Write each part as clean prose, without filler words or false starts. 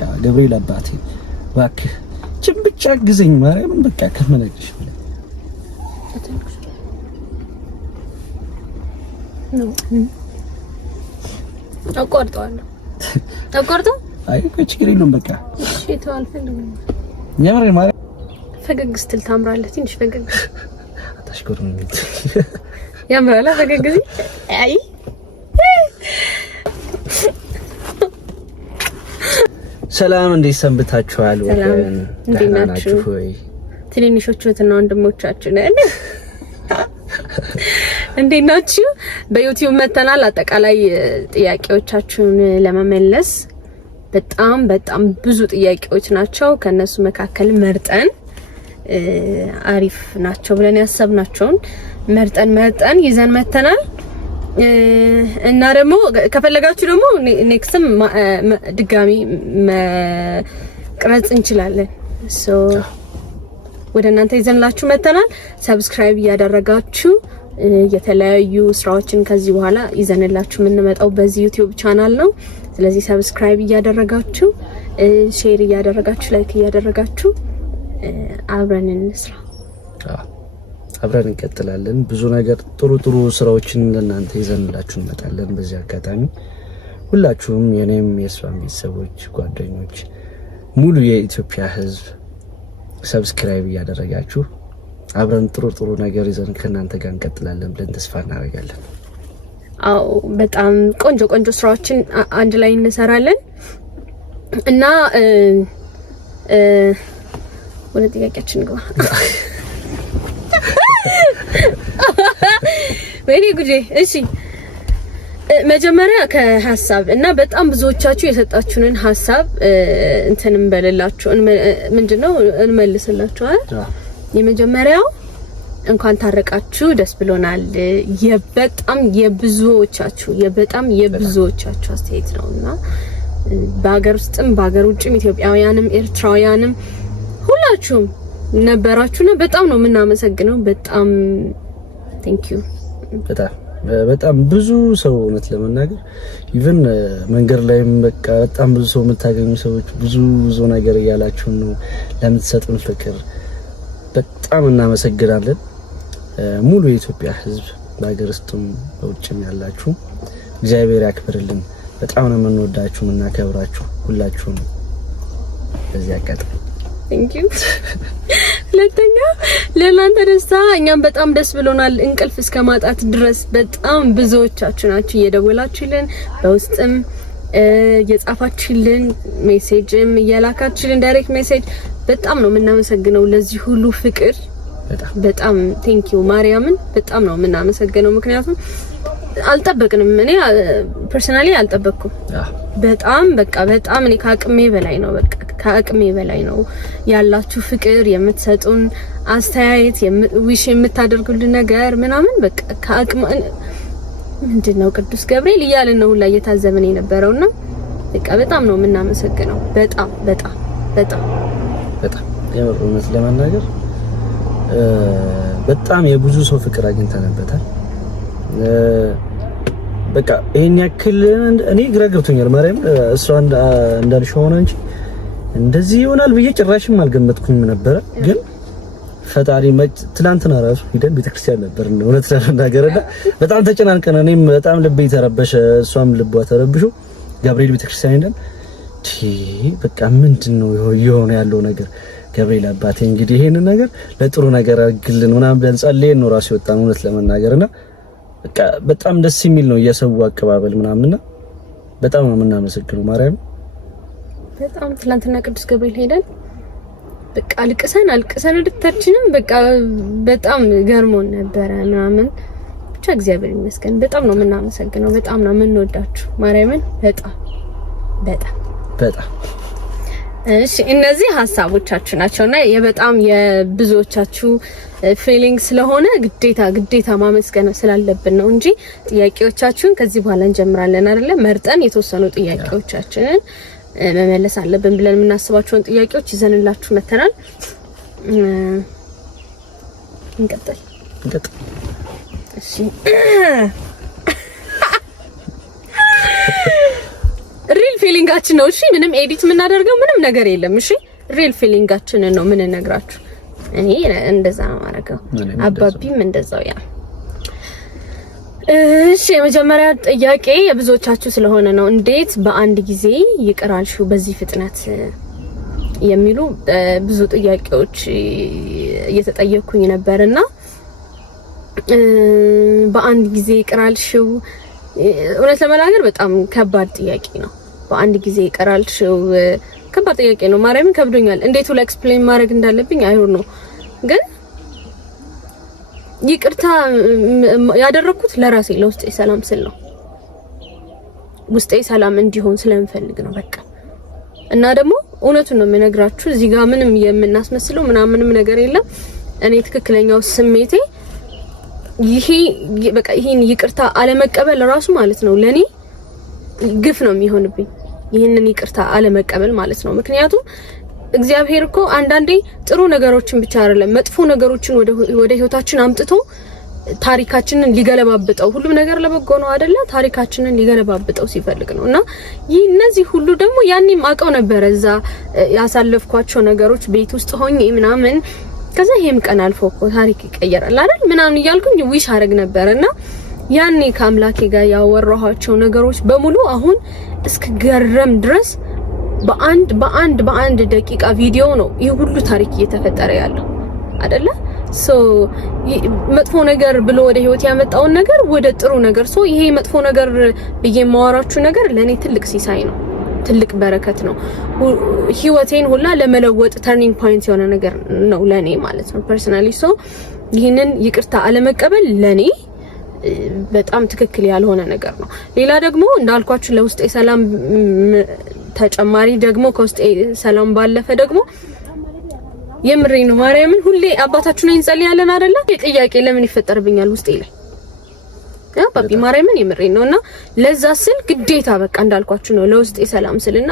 በቃ ገብርኤል አባቴ እባክህ ብቻ ግዘኝ ማርያምን በቃ ከመነግርሽ በላይ አቆርጦ አይ ችግር የለውም በቃ እሺ ተዋልፈልኝ የምሬ ማርያም ፈገግ ስትል ታምራለህ ትንሽ ፈገግ አታሽኮርም ያምራላ ፈገግ ጊዜ አይ ሰላም እንዴት ሰንብታችኋል? ወገን ደህና ናችሁ ወይ? ትንንሾቹና ወንድሞቻችን እንዴት ናችሁ? በዩቲዩብ መተናል። አጠቃላይ ጥያቄዎቻችሁን ለመመለስ በጣም ብዙ ጥያቄዎች ናቸው። ከነሱ መካከል መርጠን አሪፍ ናቸው ብለን ያሰብናቸውን መርጠን ይዘን መተናል። እና ደግሞ ከፈለጋችሁ ደግሞ ኔክስትም ድጋሚ መቅረጽ እንችላለን። ወደ እናንተ ይዘንላችሁ መተናል። ሰብስክራይብ እያደረጋችሁ የተለያዩ ስራዎችን ከዚህ በኋላ ይዘንላችሁ የምንመጣው በዚህ ዩቲዩብ ቻናል ነው። ስለዚህ ሰብስክራይብ እያደረጋችሁ ሼር እያደረጋችሁ ላይክ እያደረጋችሁ አብረን እንስራ። አብረን እንቀጥላለን። ብዙ ነገር ጥሩ ስራዎችን ለእናንተ ይዘንላችሁ እንመጣለን። በዚህ አጋጣሚ ሁላችሁም የኔም የሷም ቤተሰቦች ጓደኞች ሙሉ የኢትዮጵያ ሕዝብ ሰብስክራይብ እያደረጋችሁ አብረን ጥሩ ነገር ይዘን ከእናንተ ጋር እንቀጥላለን ብለን ተስፋ እናደርጋለን። አዎ በጣም ቆንጆ ስራዎችን አንድ ላይ እንሰራለን እና ወደ ጥያቄያችን ገባ። ወይኔ ጉዴ! እሺ መጀመሪያ ከሐሳብ እና በጣም ብዙዎቻችሁ የሰጣችሁንን ሐሳብ እንትንም በለላችሁ ምንድነው እንመልስላችኋል። የመጀመሪያው እንኳን ታረቃችሁ ደስ ብሎናል። በጣም የብዙዎቻችሁ አስተያየት ነውና በአገር ውስጥም በአገር ውጭም ኢትዮጵያውያንም ኤርትራውያንም ሁላችሁም ነበራችሁና በጣም ነው የምናመሰግነው። በጣም ቴንክ ዩ። በጣም ብዙ ሰው እውነት ለመናገር ኢቭን መንገድ ላይም በቃ በጣም ብዙ ሰው የምታገኙ ሰዎች ብዙ ነገር እያላችሁ ነው ለምትሰጡን ፍቅር በጣም እናመሰግናለን። ሙሉ የኢትዮጵያ ሕዝብ በአገር ውስጥም በውጭም ያላችሁ እግዚአብሔር ያክብርልን። በጣም ነው የምንወዳችሁ እናከብራችሁ ሁላችሁም በዚህ አጋጣሚ Thank you. ሁለተኛ ለእናንተ ደስታ እኛም በጣም ደስ ብሎናል። እንቅልፍ እስከማጣት ድረስ በጣም ብዙዎቻችሁ ናችሁ እየደወላችሁልን በውስጥም የጻፋችሁልን ሜሴጅም እየላካችሁልን ዳይሬክት ሜሴጅ በጣም ነው የምናመሰግነው ለዚህ ሁሉ ፍቅር በጣም thank you ማርያምን በጣም ነው የምናመሰግነው። ምክንያቱም አልጠበቅንም እኔ ፐርሰናሊ አልጠበቅኩም። በጣም እኔ ከአቅሜ በላይ ነው ያላችሁ ፍቅር የምትሰጡን አስተያየት ዊሽ የምታደርጉልን ነገር ምናምን በቃ ከአቅም ምንድነው ቅዱስ ገብርኤል እያልን ነው ሁላ እየታዘብን የነበረውና በቃ በጣም ነው የምናመሰግነው። በጣም የምሩነት ለማናገር በጣም የብዙ ሰው ፍቅር አግኝተንበታል። በቃ ይሄን ያክል እኔ ግራ ገብቶኛል። ማርያም እሷ እንዳልሽው ሆነ እንጂ እንደዚህ ይሆናል ብዬ ጭራሽም አልገመትኩም ነበር። ግን ፈጣሪ ትናንትና ራሱ ሄደን ቤተክርስቲያን ነበር እውነት ለመናገርና በጣም ተጨናንቀን እኔም በጣም ልቤ ተረበሸ እሷም ልቧ ተረብሾ ገብርኤል ቤተክርስቲያን ሄደን በቃ ምንድነው የሆነ ያለው ነገር ገብርኤል አባቴ እንግዲህ ይሄንን ነገር ለጥሩ ነገር አግልን ምናምን ብለን ጸልየን ነው ራሱ ወጣን እውነት ለመናገርና በቃ በጣም ደስ የሚል ነው የሰው አቀባበል ምናምንና በጣም ነው የምናመሰግነው ማርያም። በጣም ትላንትና ቅዱስ ገብርኤል ሄደን በቃ አልቅሰን ወደታችንም በቃ በጣም ገርሞን ነበረ ምናምን ብቻ እግዚአብሔር ይመስገን በጣም ነው የምናመሰግነው። በጣም ነው የምንወዳችሁ ማርያምን በጣም እሺ እነዚህ ሐሳቦቻችሁ ናቸውና የበጣም የብዙዎቻችሁ ፊሊንግ ስለሆነ ግዴታ ማመስገን ስላለብን ነው እንጂ ጥያቄዎቻችሁን ከዚህ በኋላ እንጀምራለን አይደለ? መርጠን የተወሰኑ ጥያቄዎቻችንን መመለስ አለብን ብለን የምናስባቸውን ጥያቄዎች ይዘንላችሁ መተናል። እንቀጥል። እሺ ፊሊንጋችን ነው እሺ ምንም ኤዲት የምናደርገው ምንም ነገር የለም እሺ ሪል ፊሊንጋችንን ነው ምን ነግራችሁ እኔ እንደዛ ነው ማረገው አባቢም እንደዛው ያ እሺ የመጀመሪያ ጥያቄ የብዙዎቻችሁ ስለሆነ ነው እንዴት በአንድ ጊዜ ይቅራልሽው በዚህ ፍጥነት የሚሉ ብዙ ጥያቄዎች እየተጠየቁኝ ነበርና በአንድ ጊዜ ይቅራልሽው እውነት ለመናገር በጣም ከባድ ጥያቄ ነው በአንድ ጊዜ ይቅራልሽው ከባድ ጥያቄ ነው ማርያምን ከብዶኛል እንዴት ሁሉ ኤክስፕሌን ማድረግ እንዳለብኝ አይሆን ነው ግን ይቅርታ ያደረኩት ለራሴ ለውስጤ ሰላም ስል ነው ውስጤ ሰላም እንዲሆን ስለምፈልግ ነው በቃ እና ደግሞ እውነቱን ነው የምነግራችሁ እዚህ ጋር ምንም የምናስመስለው ምንም ነገር የለም እኔ ትክክለኛው ስሜቴ ይሄ በቃ ይሄን ይቅርታ አለመቀበል ራሱ ማለት ነው ለኔ ግፍ ነው የሚሆንብኝ ይሄንን ይቅርታ አለመቀበል ማለት ነው ምክንያቱም እግዚአብሔር እኮ አንዳንዴ ጥሩ ነገሮችን ብቻ አይደለም መጥፎ ነገሮችን ወደ ህይወታችን አምጥቶ ታሪካችንን ሊገለባብጠው ሁሉም ነገር ለበጎ ነው አይደለ ታሪካችንን ሊገለባብጠው ሲፈልግ ነውና እነዚህ ሁሉ ደግሞ ያኔም አቀው ነበር እዛ ያሳለፍኳቸው ነገሮች ቤት ውስጥ ሆኜ ምናምን ከዛ ይሄም ቀን አልፎ እኮ ታሪክ ይቀየራል አይደል ምናምን ይያልኩኝ ዊሽ አረግ ነበርና ያኔ ከአምላኬ ጋር ያወራኋቸው ነገሮች በሙሉ አሁን እስከ ገረም ድረስ በአንድ ደቂቃ ቪዲዮ ነው ይሄ ሁሉ ታሪክ እየተፈጠረ ያለው አይደለ ሶ መጥፎ ነገር ብሎ ወደ ህይወት ያመጣውን ነገር ወደ ጥሩ ነገር ሶ ይሄ መጥፎ ነገር በየማወራችሁ ነገር ለኔ ትልቅ ሲሳይ ነው ትልቅ በረከት ነው ህይወቴን ሁላ ለመለወጥ ተርኒንግ ፖይንት የሆነ ነገር ነው ለኔ ማለት ነው ፐርሰናሊ ሶ ይሄንን ይቅርታ አለመቀበል ለኔ በጣም ትክክል ያልሆነ ነገር ነው ሌላ ደግሞ እንዳልኳችሁ ለውስጤ ሰላም ተጨማሪ ደግሞ ከውስጤ ሰላም ባለፈ ደግሞ የምሬ ነው ማርያምን ሁሌ አባታችሁን እንጸልያለን አይደለ ጥያቄ ለምን ይፈጠርብኛል ውስጤ ላይ አባቢ ማርያምን የምሬ ነውና ለዛ ስል ግዴታ በቃ እንዳልኳችሁ ነው ለውስጤ ሰላም ስልና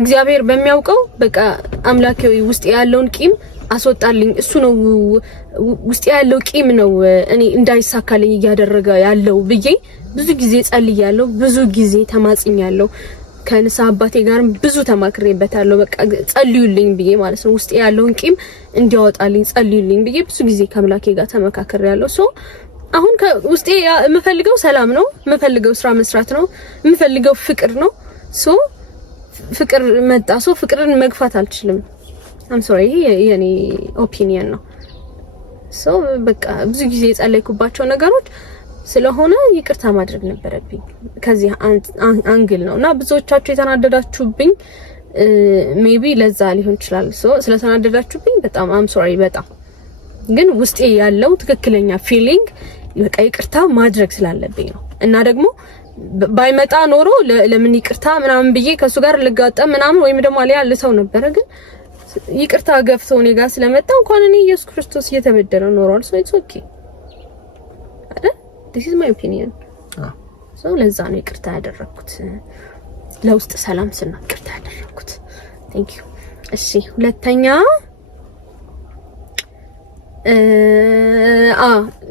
እግዚአብሔር በሚያውቀው በቃ አምላኬው ውስጤ ያለውን ቂም አስወጣልኝ እሱ ነው ውስጤ ያለው ቂም ነው እኔ እንዳይሳካልኝ ያደረገ ያለው ብዬ ብዙ ጊዜ ጸልያለሁ ብዙ ጊዜ ተማጽኛለሁ ከንሳ አባቴ ጋርም ብዙ ተማክሬበታለሁ በቃ ጸልዩልኝ ብዬ ማለት ነው ውስጤ ያለውን ቂም እንዲያወጣልኝ ጸልዩልኝ ብዬ ብዙ ጊዜ ከአምላኬ ጋር ተመካክሬያለሁ ሶ አሁን ከውስጤ የምፈልገው ሰላም ነው የምፈልገው ስራ መስራት ነው የምፈልገው ፍቅር ነው ሶ ፍቅር መጣ ሶ ፍቅርን መግፋት አልችልም I'm sorry የኔ ኦፒኒየን ነው ሶ በቃ ብዙ ጊዜ የጸለይኩባቸው ነገሮች ስለሆነ ይቅርታ ማድረግ ነበረብኝ ከዚህ አንግል ነውና ብዙዎቻችሁ የተናደዳችሁብኝ ሜቢ ለዛ ሊሆን ይችላል ሶ ስለተናደዳችሁብኝ በጣም I'm sorry በጣም ግን ውስጤ ያለው ትክክለኛ ፊሊንግ በቃ ይቅርታ ማድረግ ስላለብኝ ነው እና ደግሞ ባይመጣ ኖሮ ለምን ይቅርታ ምናምን ብዬ ከሱ ጋር ልጋጠም ምናምን ወይም ደግሞ አሊያ ልተው ነበር ግን ይቅርታ ገፍቶ እኔ ጋር ስለመጣ እንኳን እኔ ኢየሱስ ክርስቶስ እየተበደለ ኖሯል so it's okay አይደል this is my opinion so ለዛ ነው ይቅርታ ያደረኩት ለውስጥ ሰላም ስና ይቅርታ ያደረኩት thank you እሺ ሁለተኛ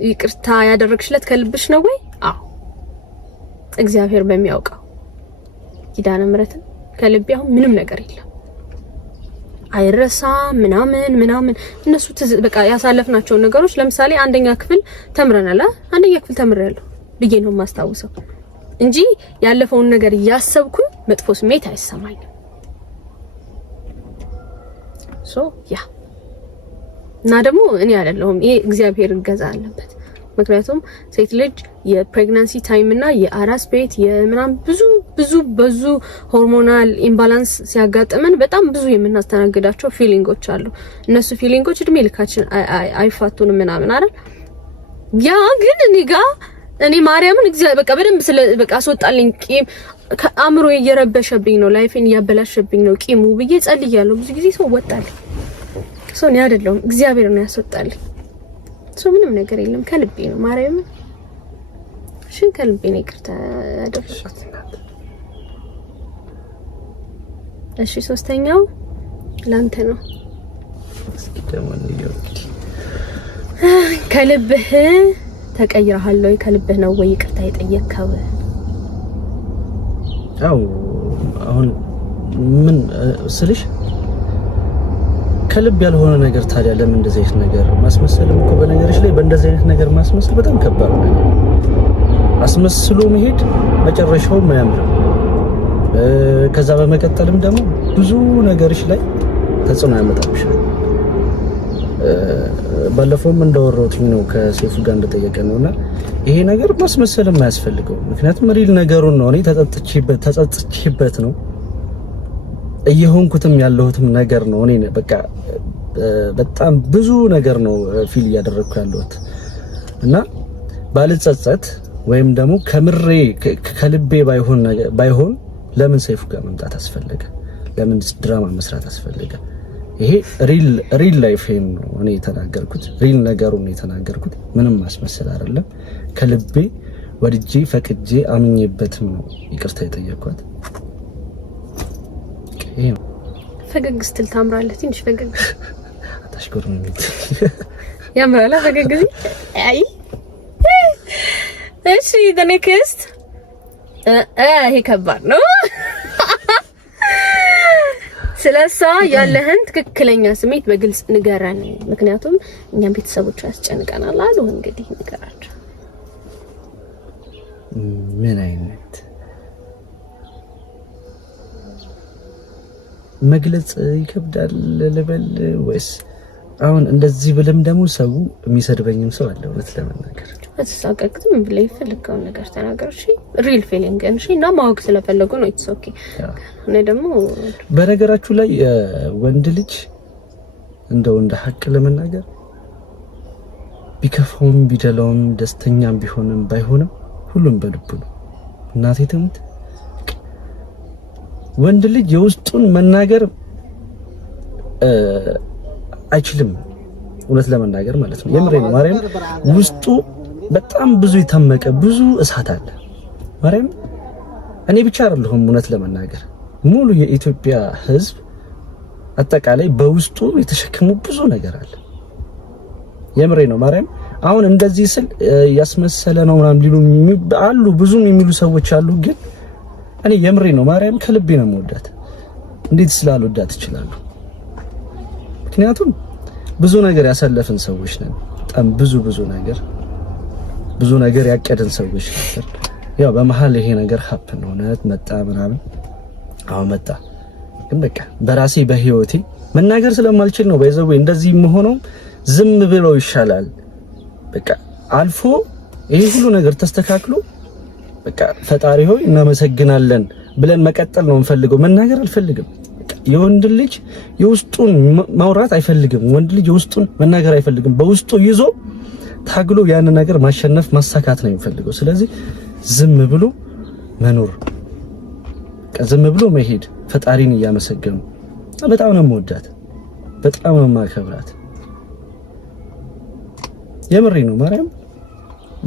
ይቅርታ ያደረግሽለት ከልብሽ ነው ወይ አዎ እግዚአብሔር በሚያውቀው ኪዳነ ምሕረትን ከልቤ አሁን ምንም ነገር የለም አይረሳ ምናምን እነሱ በቃ ያሳለፍናቸው ነገሮች ለምሳሌ አንደኛ ክፍል ተምረናል አንደኛ ክፍል ተምሬያለሁ ብዬ ነው ማስታውሰው እንጂ ያለፈውን ነገር ያሰብኩኝ መጥፎ ስሜት አይሰማኝም ሶ ያ እና ደግሞ እኔ አይደለሁም ይሄ እግዚአብሔር እገዛ አለበት ምክንያቱም ሴት ልጅ የፕሬግናንሲ ታይም እና የአራስ ቤት የምናም ብዙ ሆርሞናል ኢምባላንስ ሲያጋጥመን በጣም ብዙ የምናስተናግዳቸው ፊሊንጎች አሉ እነሱ ፊሊንጎች እድሜ ልካችን አይፋቱንም ምናምን አይደል ያ ግን እኔ ማርያምን እግዚአብሔር በቃ በደንብ በቃ አስወጣልኝ ቂም አእምሮ እየረበሸብኝ ነው ላይፌን ያበላሸብኝ ነው ቂሙ ብዬ ጸልያለሁ ብዙ ጊዜ ሰው ወጣልኝ ሰው ነው አይደለም እግዚአብሔር ነው ያስወጣልኝ ሰው ምንም ነገር የለም ከልቤ ነው ማርያም ሽን ከልቤ ነው ይቅርታ ያደረኩት እሺ ሶስተኛው ላንተ ነው ከልብህ ተቀይረሃል ወይ ከልብህ ነው ወይ ይቅርታ የጠየቅከው አው አሁን ምን ስልሽ ከልብ ያልሆነ ነገር ታዲያ ለምን እንደዚህ አይነት ነገር ማስመሰልም እኮ በነገርሽ ላይ በእንደዚህ አይነት ነገር ማስመሰል በጣም ከባድ ነው። አስመስሎ መሄድ መጨረሻው ማያምር። ከዛ በመቀጠልም ደግሞ ብዙ ነገርሽ ላይ ተጽዕኖ ያመጣብሻል። ባለፈውም እንዳወራሁትኝ ነው ከሴፉ ጋር እንደጠየቀ ነውና ይሄ ነገር ማስመሰልም አያስፈልገው። ምክንያቱም ሪል ነገሩን ነው እኔ ተጸጽቼበት ነው እየሆንኩትም ያለሁትም ነገር ነው። እኔ በቃ በጣም ብዙ ነገር ነው ፊል እያደረኩ ያለሁት እና ባልጸጸት ወይም ደግሞ ከምሬ ከልቤ ባይሆን ለምን ሰይፉ ጋር መምጣት አስፈለገ? ለምን ድራማ መስራት አስፈለገ? ይሄ ሪል ላይፍ ነው እኔ የተናገርኩት፣ ሪል ነገሩን ነው የተናገርኩት። ምንም ማስመሰል አይደለም። ከልቤ ወድጄ ፈቅጄ አምኜበትም ነው ይቅርታ የጠየኳት። ይሄ ፈገግ ስትል ታምራለህ። ትንሽ ፈገግ አታሽኮርም እንዴ? ያምራላ ፈገግ ጊዜ አይ እሺ ደነክስት ይሄ ከባድ ነው። ስለሷ ያለህን ትክክለኛ ስሜት በግልጽ ንገረን፣ ምክንያቱም እኛም ቤተሰቦቿ ያስጨንቀናል አሉ። እንግዲህ ንገራቸው። ምን አይነት መግለጽ ይከብዳል ልበል ወይስ አሁን እንደዚህ ብለም ደግሞ ሰው የሚሰድበኝም ሰው አለ። እውነት ለመናገር አትሳቀቅም ብለህ የፈለከውን ነገር ተናገር። እሺ ሪል ፊሊንግ እሺ። እና ማወቅ ስለፈለጉ ነው። ኢትስ ኦኬ። እኔ ደግሞ በነገራችሁ ላይ ወንድ ልጅ እንደው እንደ ሀቅ ለመናገር ቢከፋውም ቢደላውም ደስተኛም ቢሆንም ባይሆንም ሁሉም በልቡ ነው። እናቴ ትሙት ወንድ ልጅ የውስጡን መናገር አይችልም። እውነት ለመናገር ማለት ነው። የምሬ ነው። ማርያም ውስጡ በጣም ብዙ የታመቀ ብዙ እሳት አለ። ማርያም እኔ ብቻ አይደለሁም። እውነት ለመናገር ሙሉ የኢትዮጵያ ሕዝብ አጠቃላይ በውስጡ የተሸከሙ ብዙ ነገር አለ። የምሬ ነው። ማርያም አሁን እንደዚህ ስል ያስመሰለ ነው ምናምን ሊሉ አሉ፣ ብዙም የሚሉ ሰዎች አሉ። ግን እኔ የምሬ ነው። ማርያም ከልቤ ነው የምወዳት። እንዴት ስላልወዳት እችላለሁ? ምክንያቱም ብዙ ነገር ያሳለፍን ሰዎች ነን። በጣም ብዙ ነገር ያቀደን ሰዎች ነን። ያው በመሃል ይሄ ነገር ሀፕን ሆነ መጣ ምናምን መጣ። ግን በቃ በራሴ በህይወቴ መናገር ስለማልችል ነው ባይዘው እንደዚህ የምሆነው። ዝም ብለው ይሻላል። በቃ አልፎ ይሄ ሁሉ ነገር ተስተካክሎ በቃ ፈጣሪ ሆይ እናመሰግናለን ብለን መቀጠል ነው የምፈልገው። መናገር አልፈልግም። የወንድ ልጅ የውስጡን ማውራት አይፈልግም። ወንድ ልጅ የውስጡን መናገር አይፈልግም። በውስጡ ይዞ ታግሎ ያን ነገር ማሸነፍ ማሳካት ነው የሚፈልገው። ስለዚህ ዝም ብሎ መኖር፣ ዝም ብሎ መሄድ፣ ፈጣሪን እያመሰገኑ። በጣም ነው የምወዳት፣ በጣም ነው የማከብራት። የምሬ ነው። ማርያም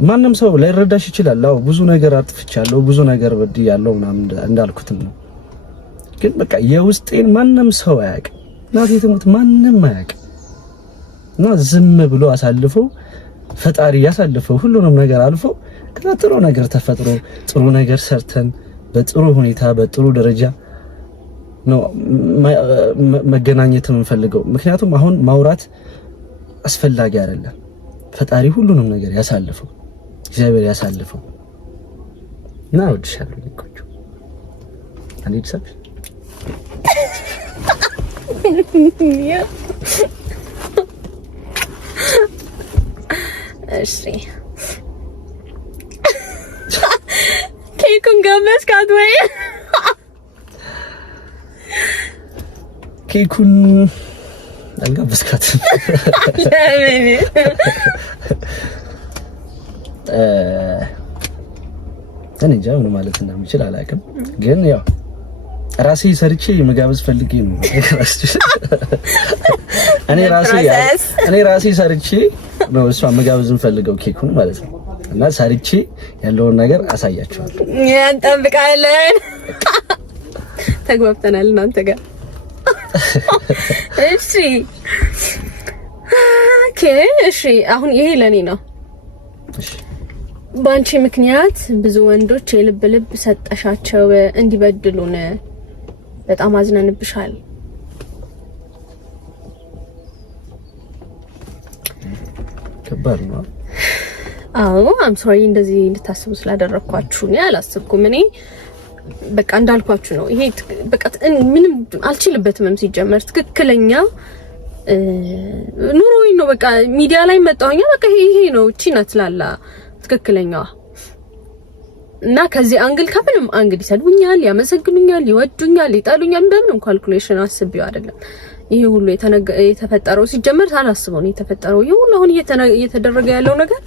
ማንም ሰው ላይረዳሽ ይችላል። አዎ ብዙ ነገር አጥፍቻለሁ፣ ብዙ ነገር በድያለሁ ምናምን እንዳልኩትም ነው። ግን በቃ የውስጤን ማንም ሰው አያውቅም። እናቴ ትሙት ማንም አያውቅም። እና ዝም ብሎ አሳልፎ ፈጣሪ ያሳልፈው ሁሉንም ነገር አልፎ ከዛ ጥሩ ነገር ተፈጥሮ ጥሩ ነገር ሰርተን በጥሩ ሁኔታ በጥሩ ደረጃ ነው መገናኘት የምንፈልገው። ምክንያቱም አሁን ማውራት አስፈላጊ አይደለም። ፈጣሪ ሁሉንም ነገር ያሳልፈው፣ እግዚአብሔር ያሳልፈው። እና እወድሻለሁ ልቆቹ አንዴ ድሳብ እሺ ኬኩን ጋበዝካት ወይ? ኬኩን አልጋበዝካትም። እኔ እንጃ ምን ማለት እንደምችል አላውቅም። ግን ያው ራሴ ሰርቼ መጋበዝ ፈልጌ ነው። እኔ ራሴ ሰርቼ ነው እሷ መጋበዝን ፈልገው ኬኩን ማለት ነው። እና ሰርቼ ያለውን ነገር አሳያቸዋለሁ። እንጠብቃለን። ተግባብተናል እናንተ ጋር። እሺ ኦኬ። እሺ አሁን ይሄ ለኔ ነው። እሺ ባንቺ ምክንያት ብዙ ወንዶች የልብ ሰጠሻቸው እንዲበድሉን በጣም አዝነንብሻል። ከባድ ነው። አዎ አም ሶሪ እንደዚህ እንድታስቡ ስላደረኳችሁ ነው ያላስብኩም። እኔ በቃ እንዳልኳችሁ ነው። ይሄ በቃ ምንም አልችልበትም ሲጀመር ትክክለኛ ኑሮዬ ነው። በቃ ሚዲያ ላይ መጣሁኛ በቃ ይሄ ነው እቺ ናት ላላ ትክክለኛዋ እና ከዚህ አንግል ከምንም አንግል ይሰድቡኛል፣ ያመሰግኑኛል፣ ይወዱኛል፣ ይጣሉኛል በምንም ካልኩሌሽን አስቤው አይደለም። ይሄ ሁሉ የተፈጠረው ሲጀመር ሳላስበው ነው የተፈጠረው። ይሄ ሁሉ አሁን እየተደረገ ያለው ነገር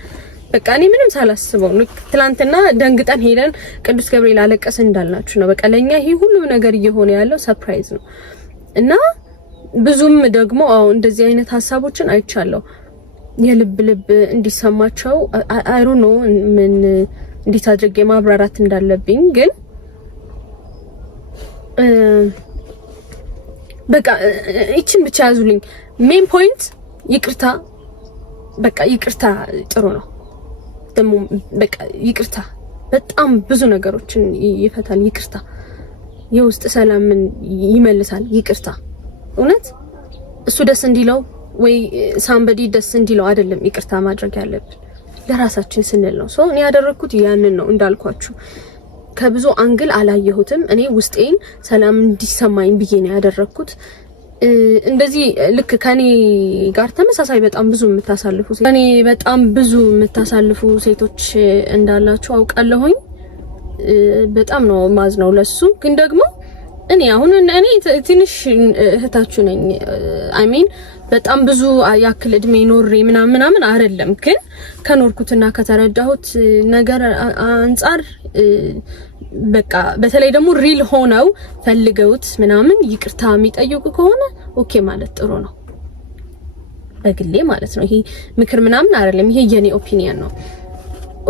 በቃ እኔ ምንም ሳላስበው ነው። ትላንትና ደንግጠን ሄደን ቅዱስ ገብርኤል አለቀሰ እንዳልናችሁ ነው። በቃ ለኛ ይሄ ሁሉ ነገር እየሆነ ያለው ሰርፕራይዝ ነው እና ብዙም ደግሞ እንደዚህ አይነት ሀሳቦችን አይቻለሁ። የልብ እንዲሰማቸው አይ ዶንት ኖ ምን እንዴት አድርጌ ማብራራት እንዳለብኝ ግን በቃ እቺን ብቻ ያዙልኝ። ሜን ፖይንት ይቅርታ፣ በቃ ይቅርታ ጥሩ ነው። ደሞ በቃ ይቅርታ በጣም ብዙ ነገሮችን ይፈታል። ይቅርታ የውስጥ ሰላምን ይመልሳል። ይቅርታ እውነት እሱ ደስ እንዲለው ወይ ሳምበዲ ደስ እንዲለው አይደለም ይቅርታ ማድረግ ያለብን ለራሳችን ስንል ነው። እኔ ያደረኩት ያንን ነው እንዳልኳችሁ። ከብዙ አንግል አላየሁትም። እኔ ውስጤን ሰላም እንዲሰማኝ ብዬ ነው ያደረኩት። እንደዚህ ልክ ከኔ ጋር ተመሳሳይ በጣም ብዙ የምታሳልፉ ሴቶች እንዳላችሁ አውቃለሁኝ። በጣም ነው ማዝነው ለሱ። ግን ደግሞ እኔ ትንሽ እህታችሁ ነኝ። አይ ሚን በጣም ብዙ ያክል እድሜ ኖሬ ምናምን አይደለም፣ ግን ከኖርኩትና ከተረዳሁት ነገር አንፃር በቃ በተለይ ደግሞ ሪል ሆነው ፈልገውት ምናምን ይቅርታ የሚጠይቁ ከሆነ ኦኬ ማለት ጥሩ ነው፣ በግሌ ማለት ነው። ይሄ ምክር ምናምን አይደለም፣ ይሄ የኔ ኦፒኒየን ነው።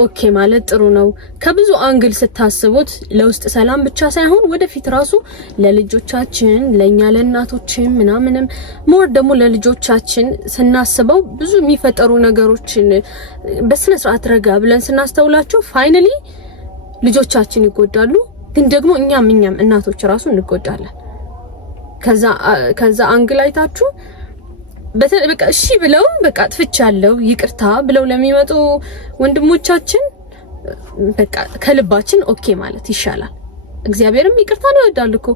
ኦኬ ማለት ጥሩ ነው። ከብዙ አንግል ስታስቡት ለውስጥ ሰላም ብቻ ሳይሆን ወደፊት ራሱ ለልጆቻችን ለኛ ለእናቶችን ምናምንም ሞር ደግሞ ለልጆቻችን ስናስበው ብዙ የሚፈጠሩ ነገሮችን በስነ ስርዓት ረጋ ብለን ስናስተውላቸው ፋይናሊ ልጆቻችን ይጎዳሉ፣ ግን ደግሞ እኛም እናቶች ራሱ እንጎዳለን። ከዛ አንግል አይታችሁ በቃ እሺ ብለው በቃ አጥፍቻለሁ ይቅርታ ብለው ለሚመጡ ወንድሞቻችን በቃ ከልባችን ኦኬ ማለት ይሻላል። እግዚአብሔርም ይቅርታን ይወዳል እኮ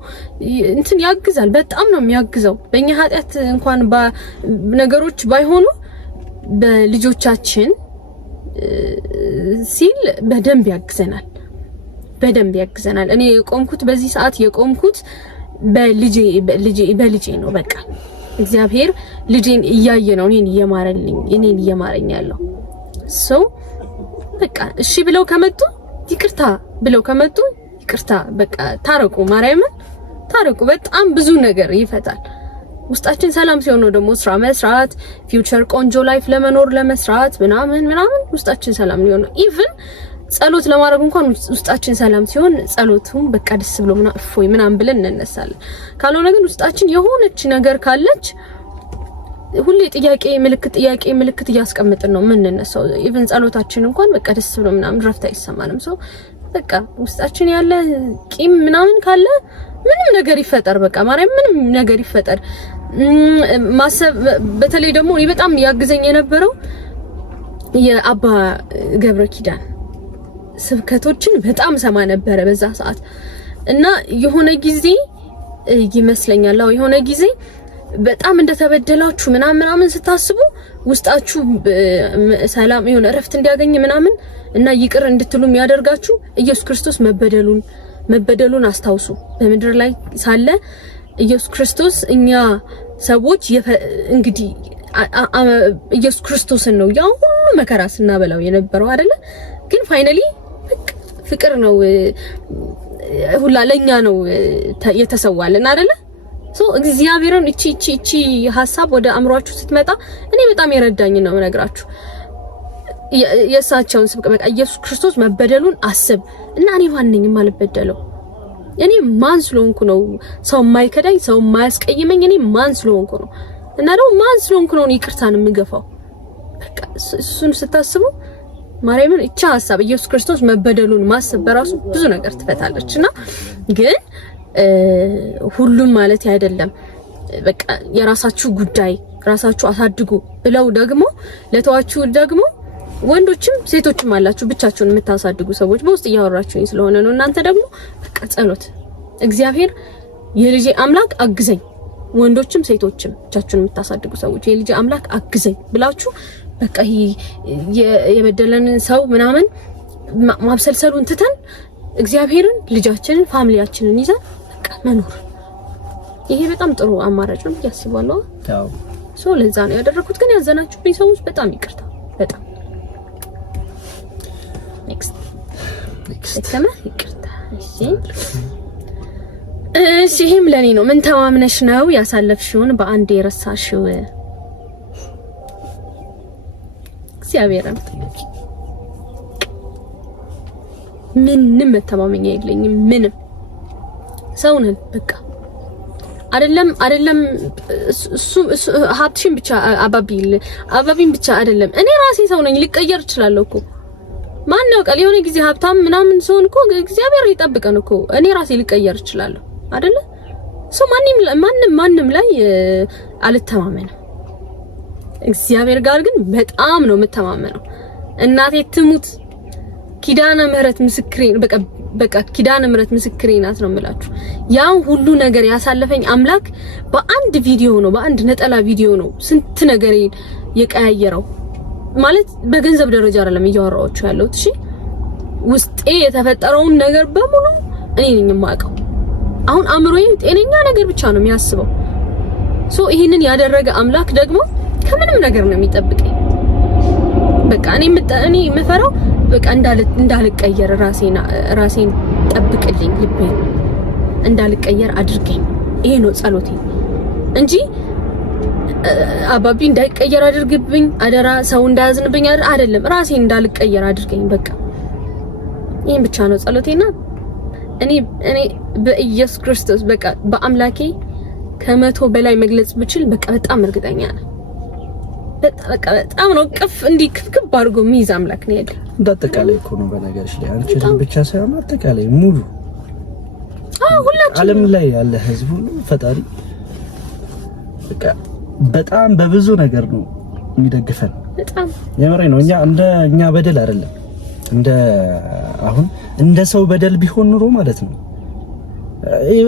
እንትን ያግዛል፣ በጣም ነው የሚያግዘው። በእኛ ኃጢአት እንኳን ነገሮች ባይሆኑ በልጆቻችን ሲል በደንብ ያግዘናል። እኔ የቆምኩት በዚህ ሰዓት የቆምኩት በልጄ ነው። በቃ እግዚአብሔር ልጄን እያየ ነው እኔን እየማረኝ ያለው። በቃ እሺ ብለው ከመጡ ይቅርታ ብለው ከመጡ ይቅርታ በቃ ታረቁ፣ ማርያምን ታረቁ። በጣም ብዙ ነገር ይፈታል። ውስጣችን ሰላም ሲሆን ነው ደግሞ ስራ መስራት፣ ፊውቸር ቆንጆ ላይፍ ለመኖር ለመስራት ምናምን ውስጣችን ሰላም ሊሆን ነው። ኢቭን ጸሎት ለማድረግ እንኳን ውስጣችን ሰላም ሲሆን ጸሎቱም በቃ ደስ ብሎ እፎይ ምናምን ብለን እንነሳለን። ካልሆነ ግን ውስጣችን የሆነች ነገር ካለች ሁሌ ጥያቄ ምልክት እያስቀመጥን ነው የምንነሳው። ኢቭን ጸሎታችን እንኳን በቃ ደስ ብሎ ምናምን ረፍታ አይሰማንም። በቃ ውስጣችን ያለ ቂም ምናምን ካለ ምንም ነገር ይፈጠር በቃ ማርያም ምንም ነገር ይፈጠር ማሰብ። በተለይ ደግሞ በጣም ያግዘኝ የነበረው የአባ ገብረ ኪዳን ስብከቶችን በጣም ሰማ ነበረ በዛ ሰዓት እና የሆነ ጊዜ ይመስለኛል የሆነ ጊዜ በጣም እንደተበደላችሁ ምናምን ስታስቡ ውስጣችሁ ሰላም የሆነ እረፍት እንዲያገኝ ምናምን እና ይቅር እንድትሉም ያደርጋችሁ ኢየሱስ ክርስቶስ መበደሉን አስታውሱ። በምድር ላይ ሳለ ኢየሱስ ክርስቶስ እኛ ሰዎች እንግዲህ ኢየሱስ ክርስቶስን ነው ያ ሁሉ መከራ ስናበላው የነበረው አይደለ? ግን ፋይናሊ ፍቅር ነው ሁላ ለኛ ነው የተሰዋልን አይደለ? እግዚአብሔርን እቺ ሐሳብ ወደ አእምሯችሁ ስትመጣ እኔ በጣም የረዳኝ ነው የምነግራችሁ። የእሳቸውን ስብከት በቃ ኢየሱስ ክርስቶስ መበደሉን አስብ እና እኔ ማን ነኝ የማልበደለው? እኔ ማን ስለሆንኩ ነው ሰው የማይከዳኝ ሰው የማያስቀይመኝ? እኔ ማን ስለሆንኩ ነው? እና ደግሞ ማን ስለሆንኩ ነው ይቅርታን የምገፋው? በቃ እሱን ስታስቡ ማርያምን እቺ ሐሳብ ኢየሱስ ክርስቶስ መበደሉን ማሰብ በራሱ ብዙ ነገር ትፈታለችና ግን ሁሉም ማለት አይደለም በቃ የራሳችሁ ጉዳይ ራሳችሁ አሳድጉ ብለው ደግሞ ለተዋችሁ ደግሞ ወንዶችም ሴቶችም አላችሁ ብቻችሁን የምታሳድጉ ሰዎች በውስጥ እያወራችሁኝ ስለሆነ ነው። እናንተ ደግሞ በቃ ጸሎት እግዚአብሔር የልጄ አምላክ አግዘኝ፣ ወንዶችም ሴቶችም ብቻችሁን የምታሳድጉ ሰዎች የልጄ አምላክ አግዘኝ ብላችሁ በቃ የበደለን ሰው ምናምን ማብሰልሰሉን ትተን እግዚአብሔርን ልጃችንን ፋሚሊያችንን ይዘን በቃ መኖር ይሄ በጣም ጥሩ አማራጭ ነው ያስባለሁ። ሶ ለዛ ነው ያደረኩት። ግን ያዘናችሁብኝ ሰዎች በጣም ይቅርታ በጣም ኔክስት ይቅርታ። እሺ ይሄም ለኔ ነው። ምን ተማምነሽ ነው ያሳለፍሽውን በአንድ የረሳሽው? እግዚአብሔርን ምንም መተማመኛ የለኝም። ምንም ሰው ነን በቃ አይደለም እሱ ሀብትሽን ብቻ አባቢን ብቻ አይደለም እኔ ራሴ ሰው ነኝ። ሊቀየር እችላለሁ እኮ ማን ያውቃል? የሆነ ጊዜ ሀብታም ምናምን ሰውን እኮ እግዚአብሔር ይጠብቀን እኮ እኔ ራሴ ሊቀየር እችላለሁ አይደለ? ሰው ማንም ላይ አልተማመንም። እግዚአብሔር ጋር ግን በጣም ነው የምተማመነው። እናቴ ትሙት ኪዳነ ምህረት ምስክሬ በቃ ኪዳነ ምህረት ምስክሬ ናት ነው የምላችሁ። ያን ሁሉ ነገር ያሳለፈኝ አምላክ በአንድ ቪዲዮ ነው በአንድ ነጠላ ቪዲዮ ነው ስንት ነገር የቀያየረው። ማለት በገንዘብ ደረጃ አይደለም እያወራችሁ ያለሁት። እሺ ውስጤ የተፈጠረውን ነገር በሙሉ እኔ ነኝ የማውቀው። አሁን አእምሮዬ ጤነኛ ነገር ብቻ ነው የሚያስበው። ሶ ይሄንን ያደረገ አምላክ ደግሞ ከምንም ነገር ነው የሚጠብቀኝ። በቃ እኔ የምፈራው በቃ እንዳልቀየር ራሴን ጠብቅልኝ፣ ልቤን እንዳልቀየር አድርገኝ። ይሄ ነው ጸሎቴ እንጂ አባቢ እንዳይቀየር አድርግብኝ፣ አደራ ሰው እንዳያዝንብኝ አይደለም። ራሴን እንዳልቀየር አድርገኝ። በቃ ይሄን ብቻ ነው ጸሎቴና እኔ በኢየሱስ ክርስቶስ በቃ በአምላኬ ከመቶ በላይ መግለጽ ብችል በቃ በጣም እርግጠኛ ነኝ። በጣም ነው ቅፍ እንዲህ ክፍክፍ አድርጎ የሚይዝ አምላክ ነው ያለው። እንዳጠቃላይ እኮ ነው በነገርሽ ላይ አንቺ ብቻ ሳይሆን አጠቃላይ ሙሉ ሁላችን ዓለም ላይ ያለ ህዝብ ሁሉ ፈጣሪ በቃ በጣም በብዙ ነገር ነው የሚደግፈን። በጣም የምሬ ነው። እኛ በደል አይደለም አሁን እንደ ሰው በደል ቢሆን ኑሮ ማለት ነው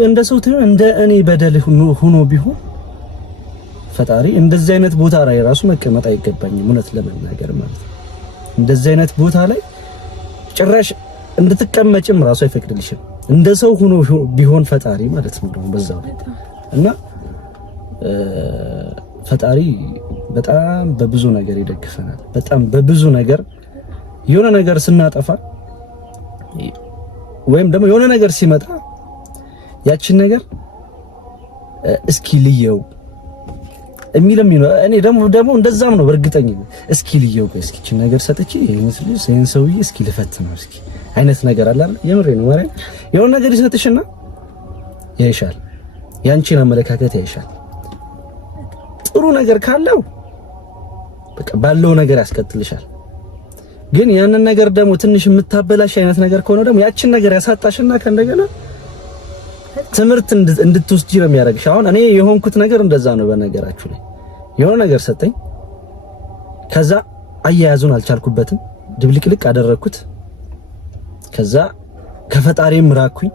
እንደ ሰው ተይው እንደ እኔ በደል ሆኖ ቢሆን ፈጣሪ እንደዚህ አይነት ቦታ ላይ ራሱ መቀመጥ አይገባኝም። እውነት ለመናገር ማለት ነው እንደዚህ አይነት ቦታ ላይ ጭራሽ እንድትቀመጭም ራሱ አይፈቅድልሽም። እንደ ሰው ሆኖ ቢሆን ፈጣሪ ማለት ነው ደግሞ በዛው እና ፈጣሪ በጣም በብዙ ነገር ይደግፈናል። በጣም በብዙ ነገር የሆነ ነገር ስናጠፋ ወይም ደግሞ የሆነ ነገር ሲመጣ ያችን ነገር እስኪ ልየው የሚልም ነው። እኔ ደግሞ እንደዛም ነው በእርግጠኝ እስኪ ልየው እስኪ ነገር ሰጥቼ ይሄን ሰውዬ እስኪ ልፈትነው እስኪ አይነት ነገር አለ አይደል? የምሬ ነው ማለት የሆነ ነገር ይሰጥሽና ያይሻል፣ ያንቺን አመለካከት ያይሻል። ጥሩ ነገር ካለው በቃ ባለው ነገር ያስከትልሻል። ግን ያንን ነገር ደግሞ ትንሽ የምታበላሽ አይነት ነገር ከሆነ ደግሞ ያችን ነገር ያሳጣሽና ከእንደገና ትምህርት እንድትወስጂ ነው የሚያደርግሽ። አሁን እኔ የሆንኩት ነገር እንደዛ ነው። በነገራችሁ ላይ የሆነ ነገር ሰጠኝ፣ ከዛ አያያዙን አልቻልኩበትም፣ ድብልቅልቅ አደረኩት። ከዛ ከፈጣሪም ራኩኝ።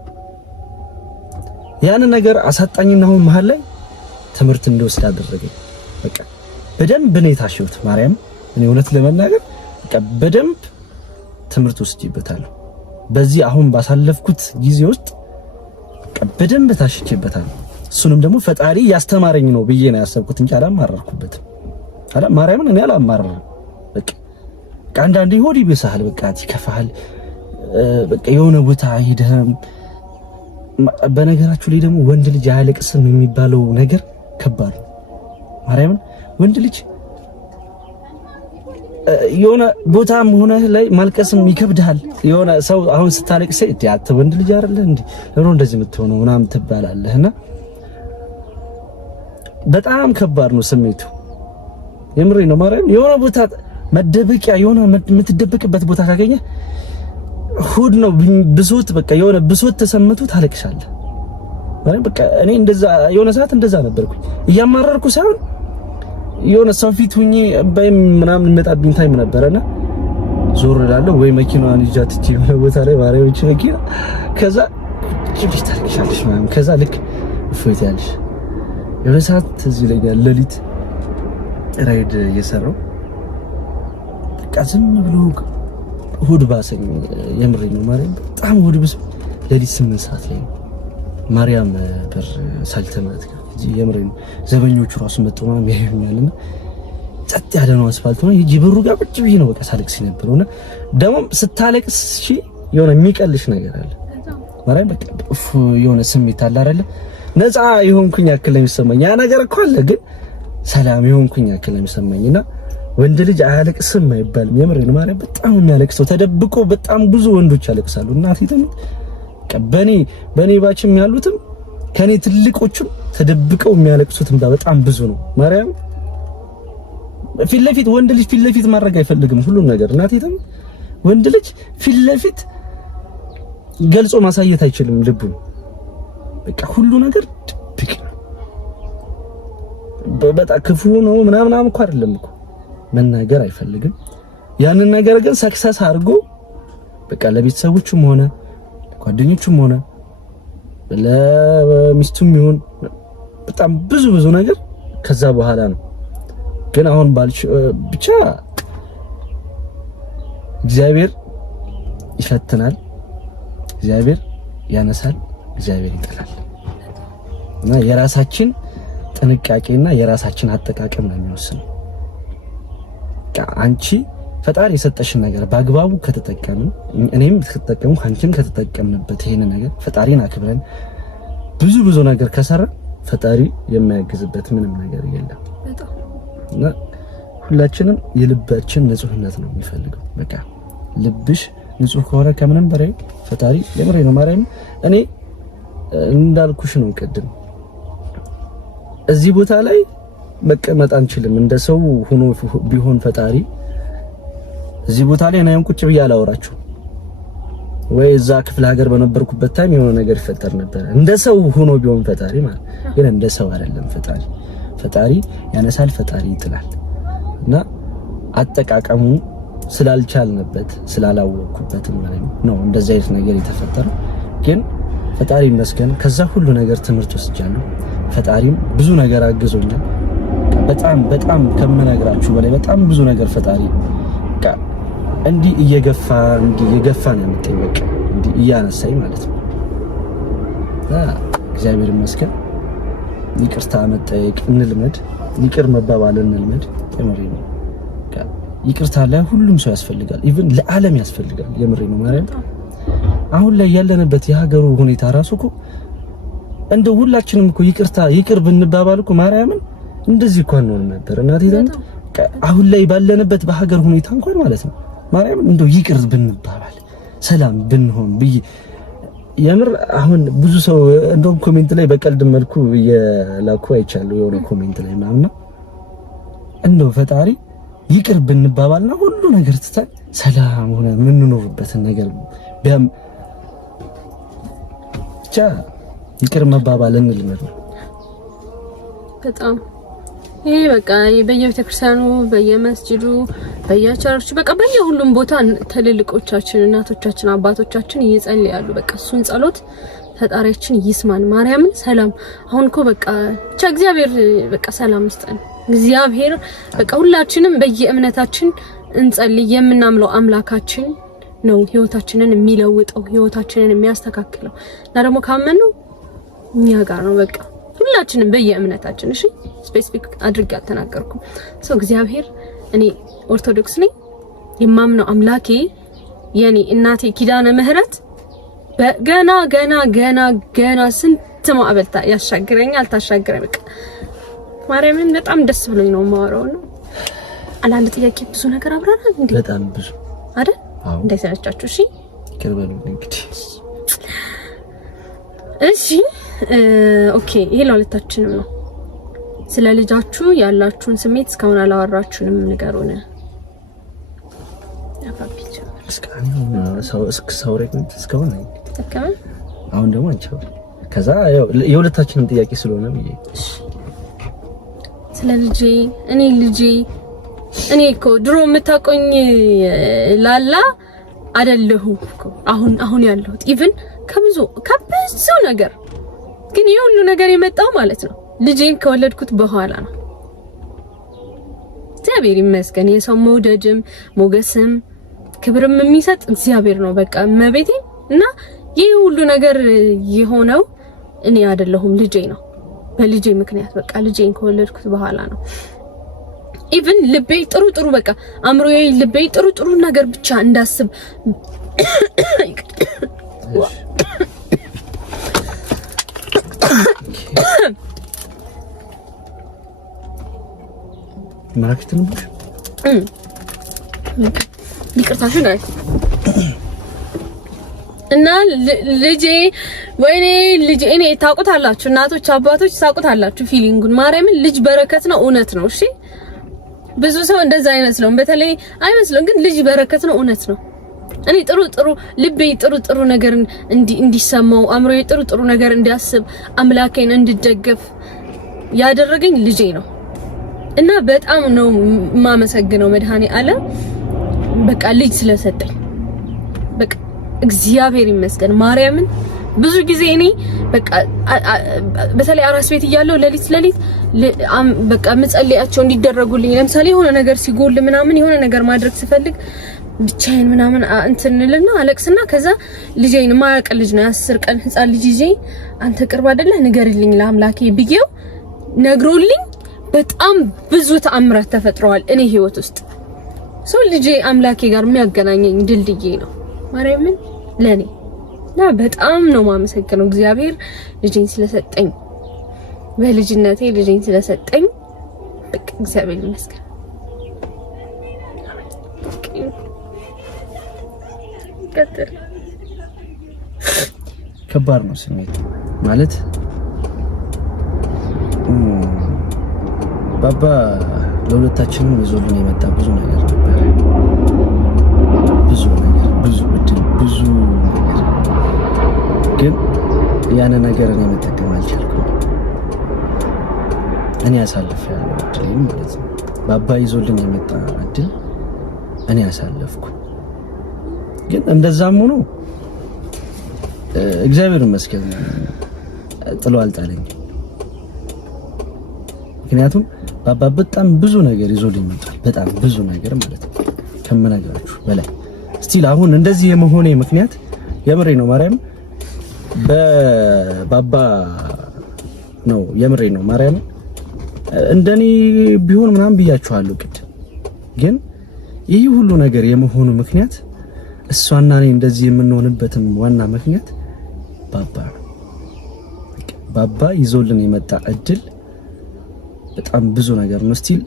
ያንን ነገር አሳጣኝና አሁን መሀል ላይ ትምህርት እንድወስድ አደረገኝ። በቃ በደንብ ነው የታሸሁት። ማርያም እኔ እውነት ለመናገር በቃ በደንብ ትምህርት ወስጄበታለሁ። በዚህ አሁን ባሳለፍኩት ጊዜ ውስጥ በደንብ ታሽቼበታለሁ። እሱንም ደግሞ ፈጣሪ ያስተማረኝ ነው ብዬ ነው ያሰብኩት እንጂ አላማረርኩበትም። ማርያምን እኔ አላማረርም። በቃ አንዳንዴ ሆድ ይብሳል፣ በቃ ይከፋል። በቃ የሆነ ቦታ ሄደህም በነገራችሁ ላይ ደግሞ ወንድ ልጅ አያለቅስም የሚባለው ነገር ከባድ ነው። ማርያምን ወንድ ልጅ የሆነ ቦታም ሆነ ላይ ማልቀስም ይከብዳል። የሆነ ሰው አሁን ስታለቅስ ያተ ወንድ ልጅ አይደለ እንዴ ነው እንደዚህ የምትሆነው ምናምን ትባላለህና በጣም ከባድ ነው ስሜቱ። የምሬ ነው ማርያም። የሆነ ቦታ መደበቂያ የሆነ የምትደበቅበት ቦታ ካገኘ ሁድ ነው ብሶት፣ በቃ የሆነ ብሶት ተሰምቶ ታለቅሻለህ። ማለት በቃ እኔ እንደዛ የሆነ ሰዓት እንደዛ ነበርኩኝ እያማረርኩ ሳይሆን የሆነ ሰው ፊት ሁኚ በእም ምናምን መጣብኝ ታይም ነበርና ዞር እላለሁ ወይ መኪናዋን ይዣት እቺ ቦታ ላይ ማሪያዎች መኪና ከዛ ጭብጭ ታርክሻለሽ ምናምን ከዛ ልክ እፎይታ ያለሽ የሆነ ሰዓት ትዝ ይለኛል ሌሊት ራይድ እየሰራሁ በቃ ዝም ብሎ እሑድ ባሰኝ የምሬን ነው ማርያም በጣም እሑድ ብስ ሌሊት 8 ሰዓት ላይ ማርያም በር ሳልተማት የምሬን ዘበኞቹ ራሱ መጥተው ነው የሚያዩኛልና ጸጥ ያለ ነው አስፋልት ነው ይጂ በሩ ጋር ቁጭ ብዬ ነው በቃ ሳለቅስ ነበርና ደግሞ ስታለቅስ እሺ የሆነ የሚቀልሽ ነገር አለ ማርያም በቃ የሆነ ስሜት አለ አይደል ነፃ ይሆንኩኝ ያክል ነው የሚሰማኝ ያ ነገር እኮ አለ ግን ሰላም ይሆንኩኝ ያክል ነው የሚሰማኝና ወንድ ልጅ አያለቅስም አይባልም የምሬን ማርያም በጣም የሚያለቅሰው ተደብቆ በጣም ብዙ ወንዶች ያለቅሳሉ እናቴ ተም በኔ ባችም ያሉትም ከኔ ትልቆቹም ተደብቀው የሚያለቅሱትም በጣም ብዙ ነው ማርያም ፊት ለፊት ወንድ ልጅ ፊት ለፊት ማድረግ አይፈልግም ሁሉን ነገር እናቴ ተም ወንድ ልጅ ፊት ለፊት ገልጾ ማሳየት አይችልም ልቡን በቃ ሁሉ ነገር ድብቅ በጣም ክፉ ነው ምናምን እኮ አይደለም እኮ መናገር አይፈልግም ያንን ነገር ግን ሰክሰስ አድርጎ በቃ ለቤተሰቦቹም ሆነ ጓደኞቹም ሆነ ለሚስቱም ይሁን በጣም ብዙ ነገር ከዛ በኋላ ነው ግን አሁን ባልሽ ብቻ እግዚአብሔር ይፈትናል እግዚአብሔር ያነሳል እግዚአብሔር ይጥላል እና የራሳችን ጥንቃቄና የራሳችን አጠቃቀም ነው የሚወስነው አንቺ ፈጣሪ የሰጠሽን ነገር በአግባቡ ከተጠቀምን እኔም ከተጠቀሙ አንቺም ከተጠቀምንበት ይሄን ነገር ፈጣሪን አክብረን ብዙ ነገር ከሰራ ፈጣሪ የማያግዝበት ምንም ነገር የለም እና ሁላችንም የልባችን ንጹህነት ነው የሚፈልገው በቃ ልብሽ ንጹህ ከሆነ ከምንም በላይ ፈጣሪ የምሬ ነው ማርያም እኔ እንዳልኩሽ ነው ቅድም እዚህ ቦታ ላይ መቀመጥ አንችልም እንደ ሰው ሆኖ ቢሆን ፈጣሪ እዚህ ቦታ ላይ እናም ቁጭ ብዬ አላወራችሁ ወይ እዛ ክፍለ ሀገር በነበርኩበት ታይም የሆነ ነገር ይፈጠር ነበር እንደ ሰው ሆኖ ቢሆን ፈጣሪ ማለት ግን እንደ ሰው አይደለም ፈጣሪ ያነሳል ፈጣሪ ይጥላል እና አጠቃቀሙ ስላልቻልንበት ስላላወቅኩበት ነው እንደዚህ አይነት ነገር የተፈጠረው ግን ፈጣሪ ይመስገን ከዛ ሁሉ ነገር ትምህርት ወስጃለሁ ፈጣሪም ብዙ ነገር አግዞኛል በጣም ከመነግራችሁ በላይ በጣም ብዙ ነገር ፈጣሪ እንዲህ እየገፋ ነው የምትጠይቅ እንዲህ እያነሳኝ ማለት ነው እግዚአብሔር ይመስገን ይቅርታ መጠየቅ እንልመድ ይቅር መባባል እንልመድ የምሬ ነው ይቅርታ ለሁሉም ሰው ያስፈልጋል ኢቭን ለዓለም ያስፈልጋል የምሬ ነው ማርያም አሁን ላይ ያለንበት የሀገሩ ሁኔታ ራሱ እኮ እንደ ሁላችንም እኮ ይቅር ብንባባል እኮ ማርያምን እንደዚህ እኮ ነው ነበር እናቴ አሁን ላይ ባለንበት በሀገር ሁኔታ እንኳን ማለት ነው ማርያም እንደው ይቅር ብንባባል ሰላም ብንሆን ብዬ የምር አሁን ብዙ ሰው እንደውም ኮሜንት ላይ በቀልድ መልኩ የላኩ አይቻለሁ የሆነ ኮሜንት ላይ ምናምን እንደው ፈጣሪ ይቅር ብንባባልና ሁሉ ነገር ትተን ሰላም ሆነ የምንኖርበትን ነገር ብቻ ይቅር መባባልን ልመድ በጣም ይሄ በቃ በየቤተክርስቲያኑ በየመስጂዱ በየቸርቹ በቃ በየሁሉም ቦታ ትልልቆቻችን እናቶቻችን አባቶቻችን ይጸልያሉ በቃ እሱን ጸሎት ፈጣሪያችን ይስማን ማርያምን ሰላም አሁን እኮ በቃ እግዚአብሔር በቃ ሰላም ይስጠን እግዚአብሔር በቃ ሁላችንም በየእምነታችን እንጸልይ የምናምለው አምላካችን ነው ህይወታችንን የሚለውጠው ህይወታችንን የሚያስተካክለው እና ደግሞ ካመነው እኛ ጋር ነው በቃ ሁላችንም በየእምነታችን እሺ ስፔሲፊክ አድርጌ አልተናገርኩም እግዚአብሔር እኔ ኦርቶዶክስ ነኝ የማምነው አምላኬ የኔ እናቴ ኪዳነ ምህረት ገና ስንት ማዕበልታ ያሻግረኛል ታሻግረኝ በቃ ማርያምን በጣም ደስ ብሎኝ ነው የማወራው ነው አንዳንድ ጥያቄ ብዙ ነገር አብራራል እንዴ በጣም ብዙ አይደል እንዳይሰለቻችሁ እሺ ከርበሉ እንግዲህ እሺ ኦኬ ይሄ ለሁለታችንም ነው ስለ ልጃችሁ ያላችሁን ስሜት እስካሁን አላወራችሁንም ንገሩን ያፋፒች እስካሁን አሁን ደግሞ አንቺ ከዛ የሁለታችንን ጥያቄ ስለሆነ ብዬ ስለ ልጄ እኔ እኮ ድሮ የምታቆኝ ላላ አይደለሁም እኮ አሁን ያለሁት ኢቭን ከብዙ ነገር ግን የሁሉ ነገር የመጣው ማለት ነው ልጄን ከወለድኩት በኋላ ነው። እግዚአብሔር ይመስገን። የሰው መውደድም ሞገስም ክብርም የሚሰጥ እግዚአብሔር ነው። በቃ መቤቴ እና ይሄ ሁሉ ነገር የሆነው እኔ አይደለሁም ልጄ ነው። በልጄ ምክንያት በቃ ልጄን ከወለድኩት በኋላ ነው። ኢቭን ልቤ ጥሩ በቃ አምሮዬ ልቤ ጥሩ ነገር ብቻ እንዳስብ ማክትንሽ ይቅርታሽ ነው እና ልጄ ወይኔ ልጄ እኔ ታውቁታላችሁ፣ እናቶች አባቶች ታውቁታላችሁ ፊሊንጉን። ማርያምን ልጅ በረከት ነው፣ እውነት ነው። እሺ ብዙ ሰው እንደዛ አይመስለው፣ በተለይ አይመስለው፣ ግን ልጅ በረከት ነው፣ እውነት ነው። እኔ ጥሩ ልቤ ጥሩ ነገር እንዲሰማው አምሮዬ ጥሩ ነገር እንዲያስብ አምላኬን እንድደገፍ ያደረገኝ ልጄ ነው እና በጣም ነው የማመሰግነው መድኃኔዓለም በቃ ልጅ ስለሰጠኝ። በቃ እግዚአብሔር ይመስገን ማርያምን። ብዙ ጊዜ እኔ በቃ በተለይ አራስ ቤት እያለሁ ሌሊት በቃ መጸለያቸው እንዲደረጉልኝ ለምሳሌ የሆነ ነገር ሲጎል ምናምን የሆነ ነገር ማድረግ ስፈልግ ብቻዬን ምናምን እንትንልና አለቅስና ከዛ ልጄን ማያውቅ ልጅ ነው 10 ቀን ህፃን ልጅ ይዤ አንተ ቅርብ አይደለ ንገርልኝ ለአምላኬ ብዬው ነግሮልኝ በጣም ብዙ ተአምራት ተፈጥረዋል እኔ ህይወት ውስጥ። ሰው ልጄ አምላኬ ጋር የሚያገናኘኝ ድልድዬ ነው ማርያምን ለኔ እና በጣም ነው ማመሰግነው እግዚአብሔር ልጄን ስለሰጠኝ፣ በልጅነቴ ልጄን ስለሰጠኝ በቃ እግዚአብሔር ይመስገን። ከባድ ነው ስሜት ማለት ባባ ለሁለታችንም ይዞልን የመጣ ብዙ ነገር ነበር። ብዙ ነገር ግን ያን ነገር እኔ መጠቀም አልቻልኩም። እኔ ያሳልፈው እድል ማለት ነው። ባባ ይዞልን የመጣ እድል እኔ ያሳለፍኩ። ግን እንደዛም ሆኖ እግዚአብሔር ይመስገን ጥሎ አልጣለኝ። ምክንያቱም ባባ በጣም ብዙ ነገር ይዞልኝ መጥቷል። በጣም ብዙ ነገር ማለት ነው ከመናገራችሁ በላይ ስቲል አሁን እንደዚህ የመሆኔ ምክንያት የምሬ ነው ማርያም በባባ ነው። የምሬ ነው ማርያም እንደኔ ቢሆን ምናምን ብያችኋለሁ ቅድም። ግን ይህ ሁሉ ነገር የመሆኑ ምክንያት እሷና እኔ እንደዚህ የምንሆንበትም ዋና ምክንያት ባባ ነው። ባባ ይዞልን የመጣ እድል በጣም ብዙ ነገር ነው። ስቲል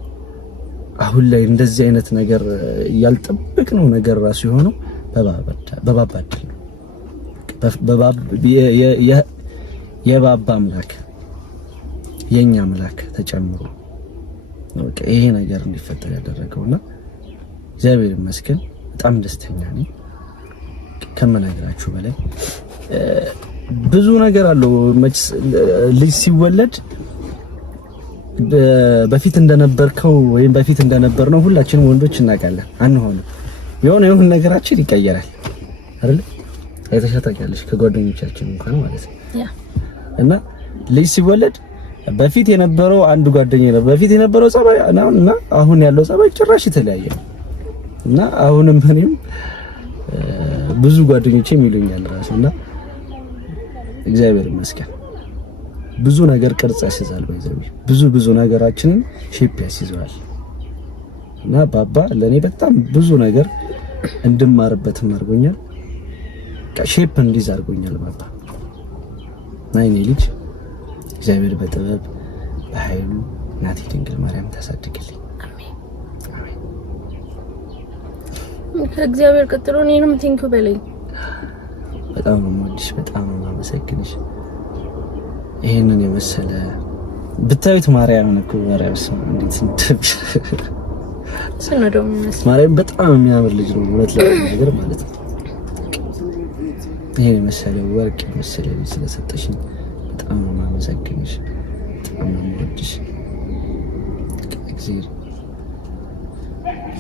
አሁን ላይ እንደዚህ አይነት ነገር ያልጠበቅነው ነገር ራሱ የሆነው በባባ እድል ነው። የባባ አምላክ የኛ አምላክ ተጨምሮ በቃ ይሄ ነገር እንዲፈጠር ያደረገውና እግዚአብሔር ይመስገን በጣም ደስተኛ ነኝ ከመናገራችሁ በላይ። ብዙ ነገር አለው መች ልጅ ሲወለድ በፊት እንደነበርከው ወይም በፊት እንደነበርነው ሁላችንም ወንዶች እናውቃለን አንሆንም። የሆነ ነገራችን ይቀየራል አይደል? አይተሻታቂያለሽ ከጓደኞቻችን እንኳን ማለት ነው። እና ልጅ ሲወለድ በፊት የነበረው አንድ ጓደኛ ነው በፊት የነበረው ጸባይ እና አሁን ያለው ጸባይ ጭራሽ የተለያየ ነው። እና አሁንም እኔም ብዙ ጓደኞቼም ይሉኛል ራሱና እግዚአብሔር ይመስገን ብዙ ነገር ቅርጽ ያስይዛል። ብዙ ነገራችንን ሼፕ ያስይዘዋል። እና ባባ ለኔ በጣም ብዙ ነገር እንድማርበትም አድርጎኛል። ሼፕ እንዲዝ አድርጎኛል ባባ። ናይኔ ልጅ እግዚአብሔር በጥበብ በኃይሉ እናቴ ድንግል ማርያም ታሳድግልኝ። አሜን አሜን። ከእግዚአብሔር ቀጥሎ እኔንም ቴንኪው በለኝ። በጣም ነው የምወድሽ፣ በጣም ነው የማመሰግንሽ። ይሄንን የመሰለ ብታዩት ማርያም እኮ ማርያም ሰው እንዴት እንደብሽ ስነደው ማርያም በጣም የሚያምር ልጅ ነው ማለት ነገር ማለት ነው። ይሄን የመሰለ ወርቅ የመሰለ ልጅ ስለሰጠሽኝ በጣም ነው የማመሰግንሽ። በጣም ነው የምወድሽ። እግዚአብሔር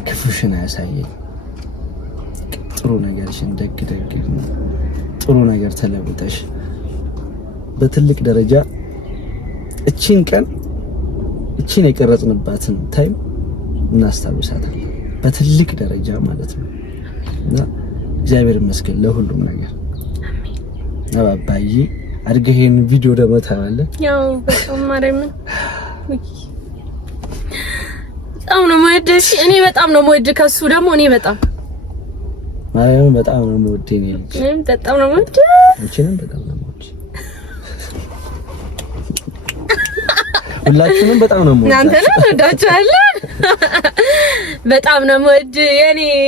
ክፉሽን አያሳየኝ። ጥሩ ነገርሽን ደግ ጥሩ ነገር ተለውጠሽ በትልቅ ደረጃ እቺን ቀን እቺን የቀረጽንባትን ታይም እናስታውሳታለን በትልቅ ደረጃ ማለት ነው። እና እግዚአብሔር ይመስገን ለሁሉም ነገር። አባዬ አድርገህ ይሄን ቪዲዮ ደግሞ ታያለህ። ያው በጣም ማረምን በጣም ነው የምወድሽ። እኔ በጣም ነው የምወድህ። ከሱ ደግሞ እኔ በጣም ማርያም በጣም ነው የምወድህ። እኔም በጣም ነው የምወድህ። አንቺንም በጣም ነው የምወድህ። ሁላችንም በጣም ነው የምወድህ። እናንተንም ወዳችኋለሁ። በጣም ነው የምወድህ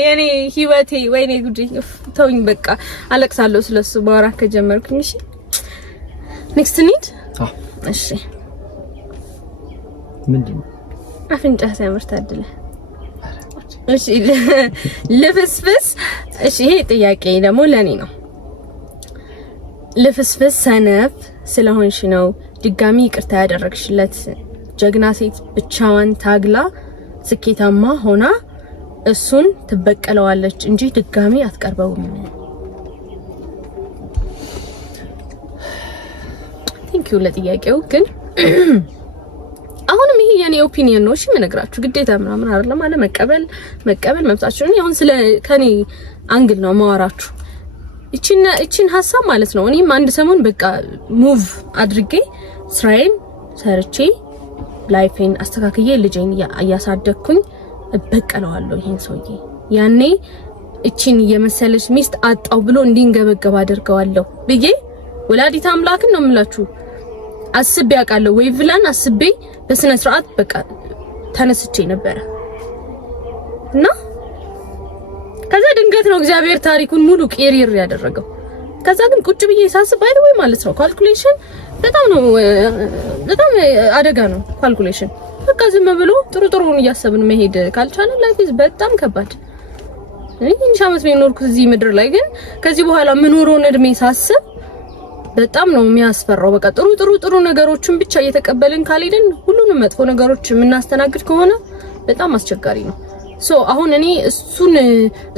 የኔ ህይወቴ። ወይኔ ጉዴ ተውኝ በቃ አለቅሳለሁ ስለሱ ማውራት ከጀመርኩኝ። እሺ ኔክስት ኒድ እሺ ምንድነው? አፍንጫ ሲያምር ታድለ። እሺ ልፍስፍስ። እሺ ይሄ ጥያቄ ደግሞ ለኔ ነው። ልፍስፍስ ሰነፍ ስለሆንሽ ነው ድጋሚ ይቅርታ ያደረግሽለት? ጀግና ሴት ብቻዋን ታግላ ስኬታማ ሆና እሱን ትበቀለዋለች እንጂ ድጋሚ አትቀርበውም። ቴንኪው ለጥያቄው። ግን አሁንም ይሄ የኔ ኦፒኒየን ነው። እሺ የምነግራችሁ ግዴታ ምናምን አይደለም። አለ መቀበል መብታችሁ ነው። አሁን ስለ ከኔ አንግል ነው ማወራችሁ። እቺን ሐሳብ ማለት ነው። እኔም አንድ ሰሞን በቃ ሙቭ አድርጌ ስራዬን ሰርቼ ላይፌን አስተካክዬ ልጄን እያሳደግኩኝ እበቀለዋለሁ ይሄን ሰውዬ። ያኔ እቺን የመሰለች ሚስት አጣው ብሎ እንዲንገበገብ አደርገዋለሁ ብዬ ወላዲተ አምላክን ነው የምላችሁ አስቤ አውቃለሁ። ወይ ብላን አስቤ በስነ ስርዓት በቃ ተነስቼ ነበር እና ከዛ ድንገት ነው እግዚአብሔር ታሪኩን ሙሉ ቄሪር ያደረገው። ከዛ ግን ቁጭ ብዬ ሳስብ አይደል ወይ ማለት ነው ካልኩሌሽን በጣም አደጋ ነው ካልኩሌሽን። በቃ ዝም ብሎ ጥሩን እያሰብን መሄድ ካልቻለ ላይፍ በጣም ከባድ። እኔ ትንሽ ዓመት ነው የኖርኩት እዚህ ምድር ላይ፣ ግን ከዚህ በኋላ ምኖረውን እድሜ ሳስብ በጣም ነው የሚያስፈራው። በቃ ጥሩ ነገሮችን ብቻ እየተቀበልን ካልሄድን ሁሉንም መጥፎ ነገሮች የምናስተናግድ ከሆነ በጣም አስቸጋሪ ነው። አሁን እኔ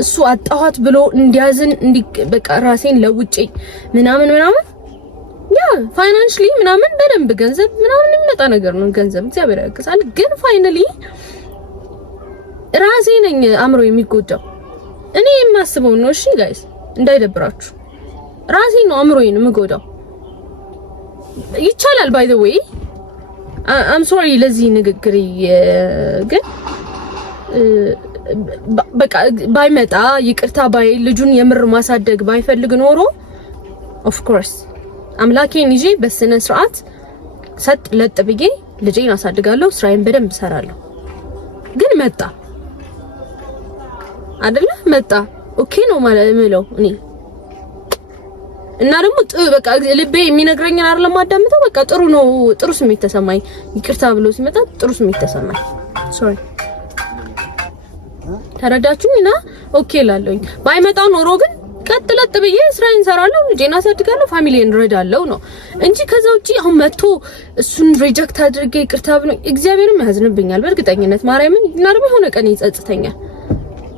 እሱ አጣኋት ብሎ እንዲያዝን በቃ ራሴን ለውጬ ምናምን ያ ፋይናንሻሊ ምናምን በደንብ ገንዘብ ምናምን የሚመጣ ነገር ነው። ገንዘብ እግዚአብሔር ያግዛል። ግን ፋይናሊ ራሴ ነኝ አእምሮ የሚጎዳው። እኔ የማስበው ነው። እሺ ጋይስ እንዳይደብራችሁ፣ ራሴ ነው አእምሮዬን የምጎዳው። ይቻላል ባይ ዘ ዌይ አም ሶሪ ለዚህ ንግግር ግን በቃ ባይመጣ ይቅርታ ባይ ልጁን የምር ማሳደግ ባይፈልግ ኖሮ ኦፍ ኮርስ አምላኬን ይዤ በስነ ስርዓት ሰጥ ለጥ ብዬ ልጄን አሳድጋለሁ፣ ስራዬን በደንብ እሰራለሁ። ግን መጣ አይደለ? መጣ ኦኬ ነው ማለት ምለው እኔ እና ደግሞ በቃ ልቤ የሚነግረኝን አይደለም ማዳምጠው። በቃ ጥሩ ነው፣ ጥሩ ስሜት ተሰማኝ። ይቅርታ ብሎ ሲመጣ ጥሩ ስሜት ተሰማኝ። ሶሪ ተረዳችሁኝና ኦኬ ላለኝ። ባይመጣው ኖሮ ግን ቀጥለጥ ብዬ ስራዬን እሰራለሁ፣ ልጄን አሳድጋለሁ፣ ፋሚሊዬን እረዳለሁ ነው እንጂ ከዛ ውጪ አሁን መጥቶ እሱን ሪጀክት አድርጌ ይቅርታ ብሎ እግዚአብሔርም ያዝንብኛል በእርግጠኝነት ማርያምን። እና ደግሞ የሆነ ቀን ይጸጽተኛል።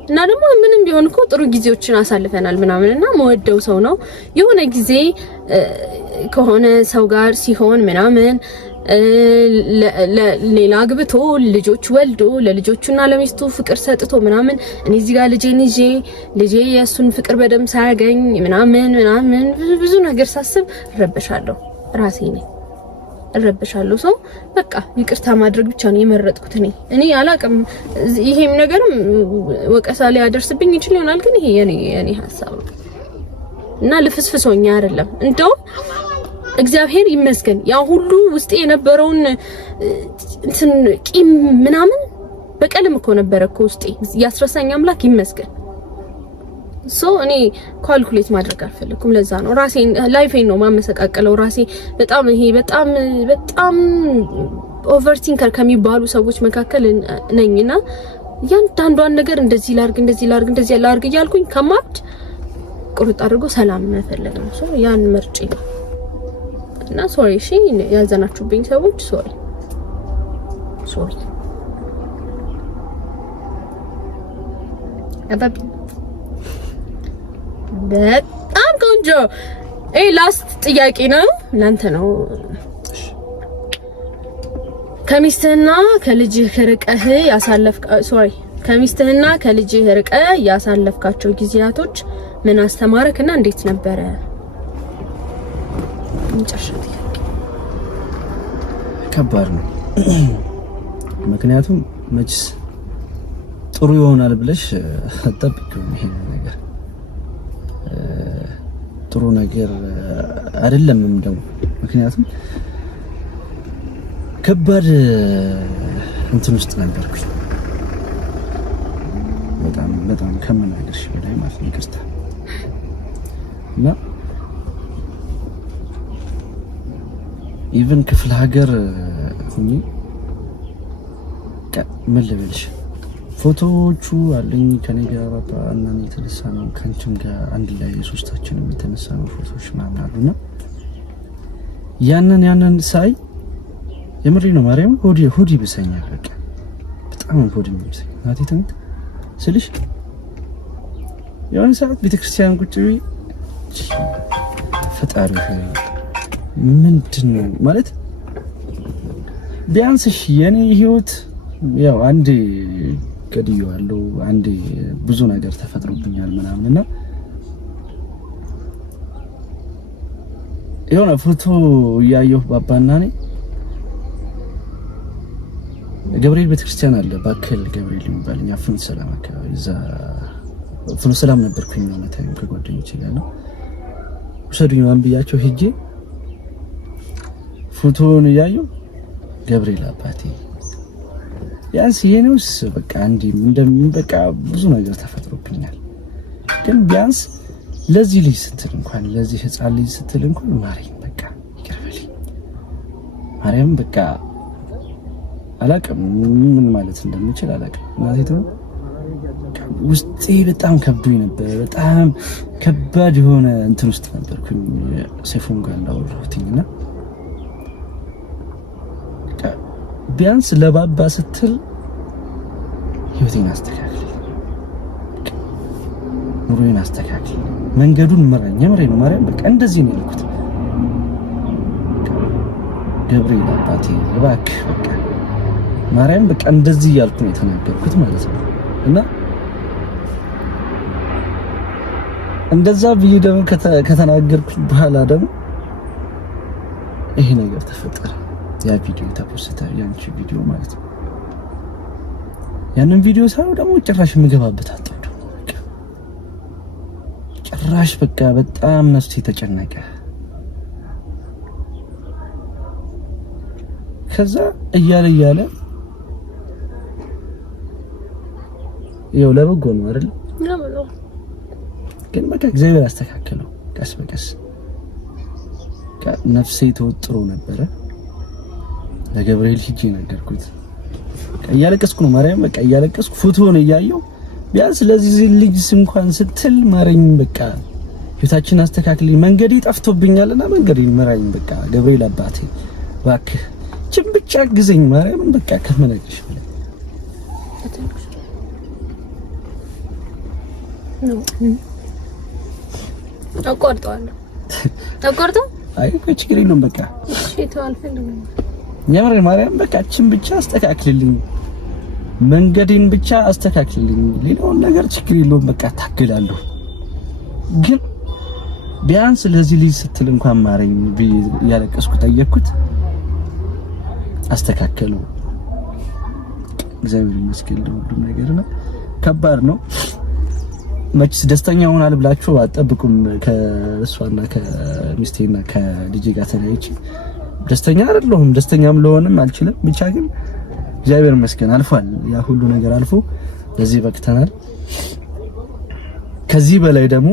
እና ደግሞ ምንም ቢሆን እኮ ጥሩ ጊዜዎችን አሳልፈናል ምናምንና መወደው ሰው ነው። የሆነ ጊዜ ከሆነ ሰው ጋር ሲሆን ምናምን ሌላ አግብቶ ልጆች ወልዶ ለልጆቹና ለሚስቱ ፍቅር ሰጥቶ ምናምን እኔ እዚህ ጋር ልጄ የሱን ፍቅር በደም ሳያገኝ ምናምን ብዙ ነገር ሳስብ እረበሻለሁ። ራሴ ነኝ እረበሻለሁ። ሰው በቃ ይቅርታ ማድረግ ብቻ ነው የመረጥኩት። እኔ አላቅም። ይሄም ነገርም ወቀሳ ላይ ያደርስብኝ ይችል ይሆናል፣ ግን ይሄ የኔ ሐሳብ ነው እና ልፍስፍሶኛ አይደለም። እንደውም እግዚአብሔር ይመስገን ያ ሁሉ ውስጤ የነበረውን እንትን ቂም ምናምን በቀልም እኮ ነበረ እኮ ውስጤ ያስረሳኝ አምላክ ይመስገን። እኔ ካልኩሌት ማድረግ አልፈልኩም። ለዛ ነው ራሴን ላይፌን ነው ማመሰቃቀለው። ራሴ በጣም ኦቨርቲንከር ከሚባሉ ሰዎች መካከል ነኝና ያንዳንዷን ነገር እንደዚህ ላርግ እያልኩኝ ከማብድ ቁርጥ አድርጎ ሰላም መፈለግ ነው። ያን መርጬ ነው እና ሶሪ እሺ ያዘናችሁብኝ ሰዎች ሶሪ አባቢ በጣም ቆንጆ ላስት ጥያቄ ነው ላንተ ነው ከሚስትህና ከልጅህ ርቀህ ያሳለፍካቸው ጊዜያቶች ምን አስተማረክና እንዴት ነበረ? እንጨርሻት። ከባድ ነው። ምክንያቱም መችስ ጥሩ ይሆናል ብለሽ አትጠብቂውም። ይሄ ነገር ጥሩ ነገር አይደለም እንደው ምክንያቱም ከባድ እንትን ውስጥ ነበርኩኝ። በጣም ከመናገርሽ በላይ ማለት ነው። ይቅርታ እና ኢቭን ክፍለ ሀገር ሁኚ ምን ልበልሽ ፎቶዎቹ አለኝ ከኔ ጋር እና እኔ የተነሳ ነው ከአንቺም ጋር አንድ ላይ ሶስታችንም የተነሳ ነው ፎቶዎች ምናምን አሉና ያንን ሳይ የምሬ ነው ማርያም ሆዲ ብሰኛል። በቃ በጣም ሆዲ ብሰኝ ናቲ ተንት ስልሽ የሆነ ሰዓት ቤተክርስቲያን ቁጭ ብዬ ፈጣሪ ምንድነው ማለት ቢያንስ የኔ ህይወት ያው አንዴ ገድየዋለሁ፣ አንዴ ብዙ ነገር ተፈጥሮብኛል ምናምንና የሆነ ፎቶ ያየሁ ባባና ነኝ ገብርኤል ቤተክርስቲያን አለ ባከል ገብርኤል የሚባልኛ ፍኖተ ሰላም አካባቢ እዛ ፍኖተ ሰላም ነበርኩኝ ነው ታይም ከጓደኞቼ ጋር ነው ወሰዱኝ አንብያቸው ሄጄ ፎቶውን ያየሁ ገብርኤል አባቴ ያንስ የኔውስ በቃ አንዴ እንደምን በቃ ብዙ ነገር ተፈጥሮብኛል፣ ግን ቢያንስ ለዚህ ልጅ ስትል እንኳን ለዚህ ህፃን ልጅ ስትል እንኳን ማርያም በቃ ይቅርበልኝ ማርያም በቃ አላቅም ምን ማለት እንደምችል አላቅም። ማለት ነው ውስጤ በጣም ከብዶኝ ነበር። በጣም ከባድ የሆነ እንትን ውስጥ ነበርኩኝ። ሰይፉን ጋር እንዳወራሁትኝና ቢያንስ ለባባ ስትል ህይወቴን አስተካክል፣ ኑሮዬን አስተካክል፣ መንገዱን ምራኝ። የምሬ ነው ማርያም በቃ እንደዚህ ነው ያልኩት። ገብርኤል አባቴ እባክህ በቃ ማርያም በቃ እንደዚህ ያልኩ ነው የተናገርኩት ማለት ነው። እና እንደዛ ብዬ ደግሞ ከተናገርኩ በኋላ ደግሞ ይሄ ነገር ተፈጠረ። ያ ቪዲዮ ተፖስተ ያንቺ ቪዲዮ ማለት ነው። ያንን ቪዲዮ ሳይው ደግሞ ጭራሽ የምገባበት አጣሁ። ደግሞ በቃ ጭራሽ በቃ በጣም ነፍሴ ተጨነቀ። ከዛ እያለ ያው ለበጎ ነው አይደል? ግን በቃ እግዚአብሔር አስተካከለው ቀስ በቀስ። ነፍሴ ተወጥሮ ነበረ። ለገብርኤል ሂጂ ነገርኩት። እያለቀስኩ ነው ማርያም በቃ እያለቀስኩ ፎቶውን እያየሁ ቢያንስ ለዚህ ልጅ እንኳን ስትል ማረኝ በቃ ህይወታችን አስተካክልኝ፣ መንገዴ ጠፍቶብኛልና መንገዴን መራኝ በቃ ገብርኤል አባቴ እባክህ ችን ብቻ ግዘኝ ማርያምን በቃ ከመነግርሽ በላይ ነው። አቋርጦ አይ ችግር የለውም በቃ እሺ ተዋልፈልኝ የምሬ ማርያም በቃ ችን ብቻ አስተካክልልኝ፣ መንገዴን ብቻ አስተካክልልኝ፣ ሌላውን ነገር ችግር የለውም በቃ ታገላለሁ። ግን ቢያንስ ለዚህ ልጅ ስትል እንኳን ማረኝ ያለቀስኩ ጠየቅኩት፣ አስተካከለው። እግዚአብሔር ይመስገን ለሁሉም ነገር ነው። ከባድ ነው መችስ ደስተኛ ሆናል ብላችሁ አጠብቁም። ከእሷና ከሚስቴና ከልጄ ጋር ተለያይቼ ደስተኛ አይደለሁም፣ ደስተኛም ልሆንም አልችልም። ብቻ ግን እግዚአብሔር ይመስገን አልፏል። ያ ሁሉ ነገር አልፎ ለዚህ በቅተናል። ከዚህ በላይ ደግሞ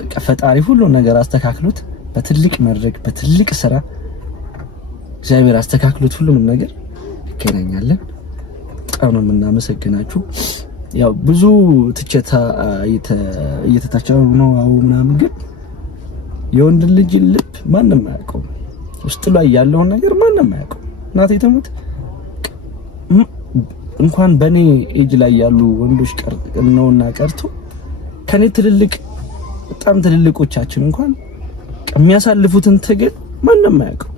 በቃ ፈጣሪ ሁሉ ነገር አስተካክሎት በትልቅ መድረክ በትልቅ ስራ እግዚአብሔር አስተካክሎት ሁሉም ነገር ይገናኛለን። በጣም ነው የምናመሰግናችሁ። ያው ብዙ ትችታ እየተታቻው ነው አው ምናምን፣ ግን የወንድ ልጅ ልብ ማንም አያውቀውም። ውስጥ ላይ ያለውን ነገር ማንም አያውቀው። እናቴ ተሙት እንኳን በኔ ኤጅ ላይ ያሉ ወንዶች ነውና ቀርቶ ከኔ ትልልቅ በጣም ትልልቆቻችን እንኳን የሚያሳልፉትን ትግል ማንም አያውቀው።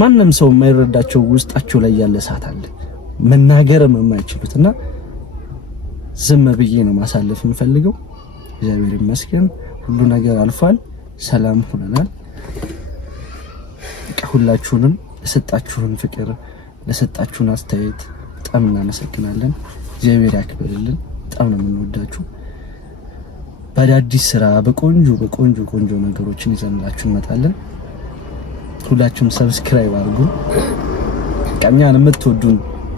ማንም ሰው የማይረዳቸው ውስጣቸው ላይ ያለ እሳት አለ መናገርም የማይችሉትና ዝም ብዬ ነው ማሳለፍ የምፈልገው። እግዚአብሔር ይመስገን ሁሉ ነገር አልፏል፣ ሰላም ሆነናል። ሁላችሁንም ለሰጣችሁን ፍቅር ለሰጣችሁን አስተያየት በጣም እናመሰግናለን። እግዚአብሔር ያክብርልን። በጣም ነው የምንወዳችሁ። በአዳዲስ ስራ በቆንጆ ነገሮችን ይዘንላችሁ እንመጣለን። ሁላችሁም ሰብስክራይብ አድርጉ። ቀኛን የምትወዱን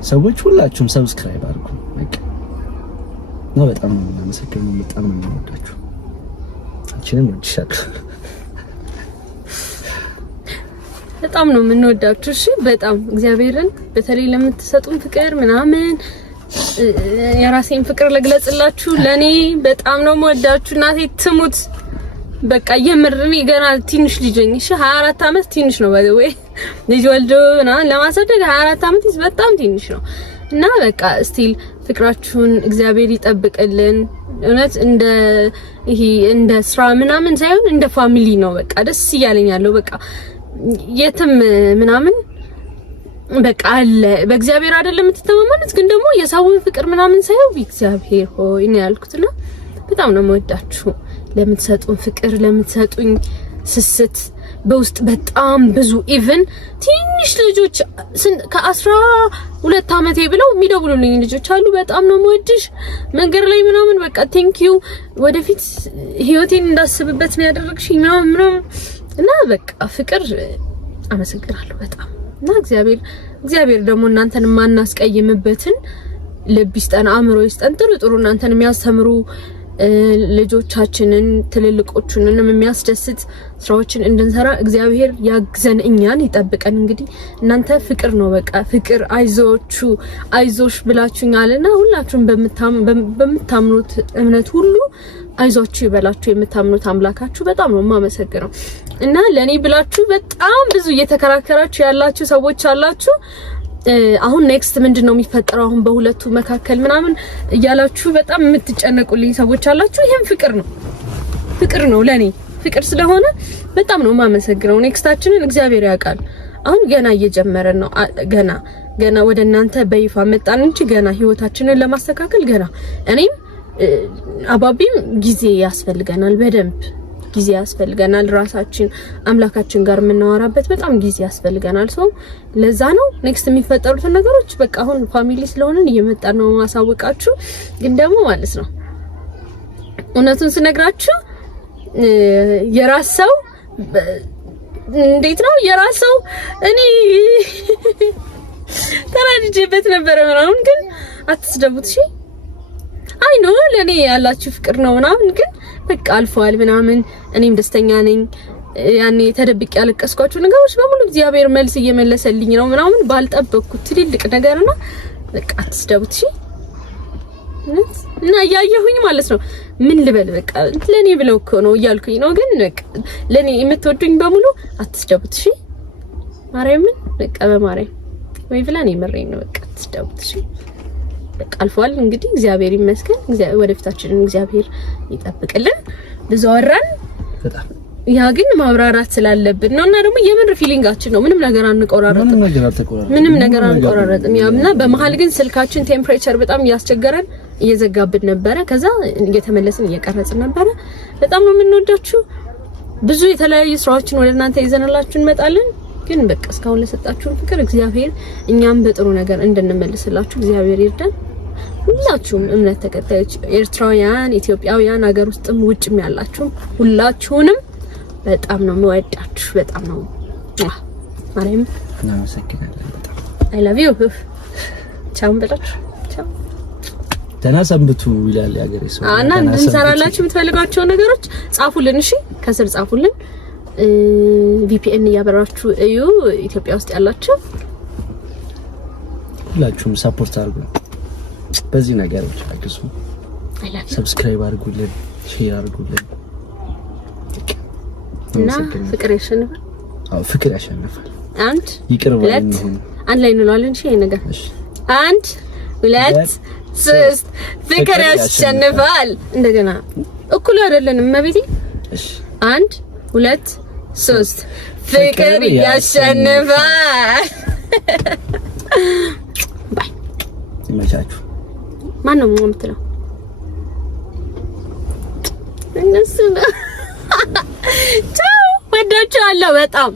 ሰዎች ሁላችሁም ሰብስክራይብ አድርጉ። በቃ ነው። በጣም ነው የምናመሰግነው። በጣም ነው የምንወዳችሁ። አንቺንም ወድሻለሁ። በጣም ነው የምንወዳችሁ። እሺ በጣም እግዚአብሔርን በተለይ ለምትሰጡን ፍቅር ምናምን የራሴን ፍቅር ለግለጽላችሁ። ለኔ በጣም ነው የምወዳችሁ። እናቴ ትሙት በቃ የምርኔ ገና ትንሽ ልጅ ነኝ። እሺ 24 አመት ትንሽ ነው ወይ ልጅ ወልዶ እና ለማሳደግ 24 አመት በጣም ትንሽ ነው እና በቃ ስቲል ፍቅራችሁን እግዚአብሔር ይጠብቅልን። እውነት እንደ ስራ ምናምን ሳይሆን እንደ ፋሚሊ ነው። በቃ ደስ እያለኝ ያለው በቃ የትም ምናምን በቃ አለ በእግዚአብሔር አይደለም የምትተማመኑት፣ ግን ደግሞ የሰውን ፍቅር ምናምን ሳይሆን እግዚአብሔር ሆይ ነው ያልኩትና በጣም ነው የምወዳችሁ። ለምትሰጡን ፍቅር ለምትሰጡኝ ስስት በውስጥ በጣም ብዙ ኢቭን ትንሽ ልጆች ከ12 አመቴ ብለው የሚደውሉልኝ ልጆች አሉ። በጣም ነው የምወድሽ መንገድ ላይ ምናምን በቃ ቴንክ ዩ ወደፊት ህይወቴን እንዳስብበት ነው ያደረግሽኝ ምናምን እና በቃ ፍቅር አመሰግናለሁ በጣም እና እግዚአብሔር ደግሞ እናንተን ማናስቀይምበትን ልብ ይስጠን፣ አእምሮ ይስጠን። ጥሩ እናንተን የሚያስተምሩ ልጆቻችንን ትልልቆቹንንም የሚያስደስት ስራዎችን እንድንሰራ እግዚአብሔር ያግዘን፣ እኛን ይጠብቀን። እንግዲህ እናንተ ፍቅር ነው በቃ ፍቅር አይዞሽ ብላችሁኛልና ሁላችሁም በምታምኑት እምነት ሁሉ አይዟችሁ ይበላችሁ የምታምኑት አምላካችሁ በጣም ነው የማመሰግነው። እና ለኔ ብላችሁ በጣም ብዙ እየተከራከራችሁ ያላችሁ ሰዎች አላችሁ። አሁን ኔክስት ምንድነው የሚፈጠረው አሁን በሁለቱ መካከል ምናምን እያላችሁ በጣም የምትጨነቁልኝ ሰዎች አላችሁ። ይሄም ፍቅር ነው ለኔ ፍቅር ስለሆነ በጣም ነው የማመሰግነው። ኔክስታችንን እግዚአብሔር ያውቃል። አሁን ገና እየጀመረን ነው። ገና ወደ እናንተ በይፋ መጣን እንጂ ገና ህይወታችንን ለማስተካከል ገና እኔም አባቢም ጊዜ ያስፈልገናል፣ በደንብ ጊዜ ያስፈልገናል። ራሳችን አምላካችን ጋር የምናወራበት በጣም ጊዜ ያስፈልገናል። ሰው ለዛ ነው ኔክስት የሚፈጠሩት ነገሮች በቃ አሁን ፋሚሊ ስለሆነን እየመጣ ነው ማሳወቃችሁ። ግን ደግሞ ማለት ነው እውነቱን ስነግራችሁ የራስ ሰው እንዴት ነው የራስ ሰው እኔ ተናድጄበት ነበረ ምናምን፣ ግን አትስደቡት እሺ። አይ ነው ለኔ ያላችሁ ፍቅር ነው ምናምን፣ ግን በቃ አልፏል ምናምን። እኔም ደስተኛ ነኝ። ያኔ ተደብቄ ያለቀስኳቸው ነገሮች በሙሉ እግዚአብሔር መልስ እየመለሰልኝ ነው ምናምን ባልጠበቅኩት ትልልቅ ነገርና በቃ አትስደቡት እሺ። እና ያየሁኝ ማለት ነው ምን ልበል በቃ ለኔ ብለው እኮ ነው እያልኩኝ ነው። ግን በቃ ለኔ የምትወዱኝ በሙሉ አትስደቡት እሺ። ማርያምን በቃ በማርያም ወይ ብላኔ መረኝ ነው በቃ አትስደቡት እሺ። በቃ አልፏል እንግዲህ እግዚአብሔር ይመስገን። ወደፊታችንን እግዚአብሔር ይጠብቅልን። ብዙ አወራን በጣም ያ ግን ማብራራት ስላለብን ነውና ደግሞ የምን ፊሊንጋችን ነው። ምንም ነገር አንቆራረጥም። ያና በመሃል ግን ስልካችን ቴምፕሬቸር በጣም እያስቸገረን እየዘጋብን ነበረ። ከዛ እየተመለስን እየቀረጽን ነበረ። በጣም ነው የምንወዳችሁ። ብዙ የተለያዩ ስራዎችን ወደ እናንተ ይዘንላችሁ እንመጣለን። ግን በቃ እስካሁን ለሰጣችሁን ፍቅር እግዚአብሔር እኛም በጥሩ ነገር እንድንመልስላችሁ እግዚአብሔር ይርዳን። ሁላችሁም እምነት ተከታዮች ኤርትራውያን፣ ኢትዮጵያውያን ሀገር ውስጥም ውጭም ያላችሁ ሁላችሁንም በጣም ነው የምወዳችሁ። በጣም ነው ማርያም እናመሰግናለን። በጣም አይ ላቭ ዩ ቻው በላችሁ። ቻው ደህና ሰንብቱ ይላል ያገሬ ሰው። እና እንድንሰራላችሁ የምትፈልጓቸው ነገሮች ጻፉልን እሺ፣ ከስር ጻፉልን። ቪፒኤን እያበራችሁ እዩ። ኢትዮጵያ ውስጥ ያላችሁ ሁላችሁም ሰፖርት አድርጉ። በዚህ ነገር ብቻ አግዙ። ሰብስክራይብ አድርጉልን፣ ሼር አድርጉልን እና ፍቅር ያሸንፋል። አዎ ፍቅር ያሸንፋል። አንድ ይቅር በለኝ አንድ ላይ እንለዋለን። እሺ ይሄ ነገር 1 2 3 ፍቅር ያሸንፋል። እንደገና እኩል አይደለንም መቤቴ። እሺ 1 2 3 ፍቅር ያሸንፋል። ባይ ይመቻችሁ። ማን ነው የምትለው? እነሱ ነው። ቻው ወዳችኋለሁ በጣም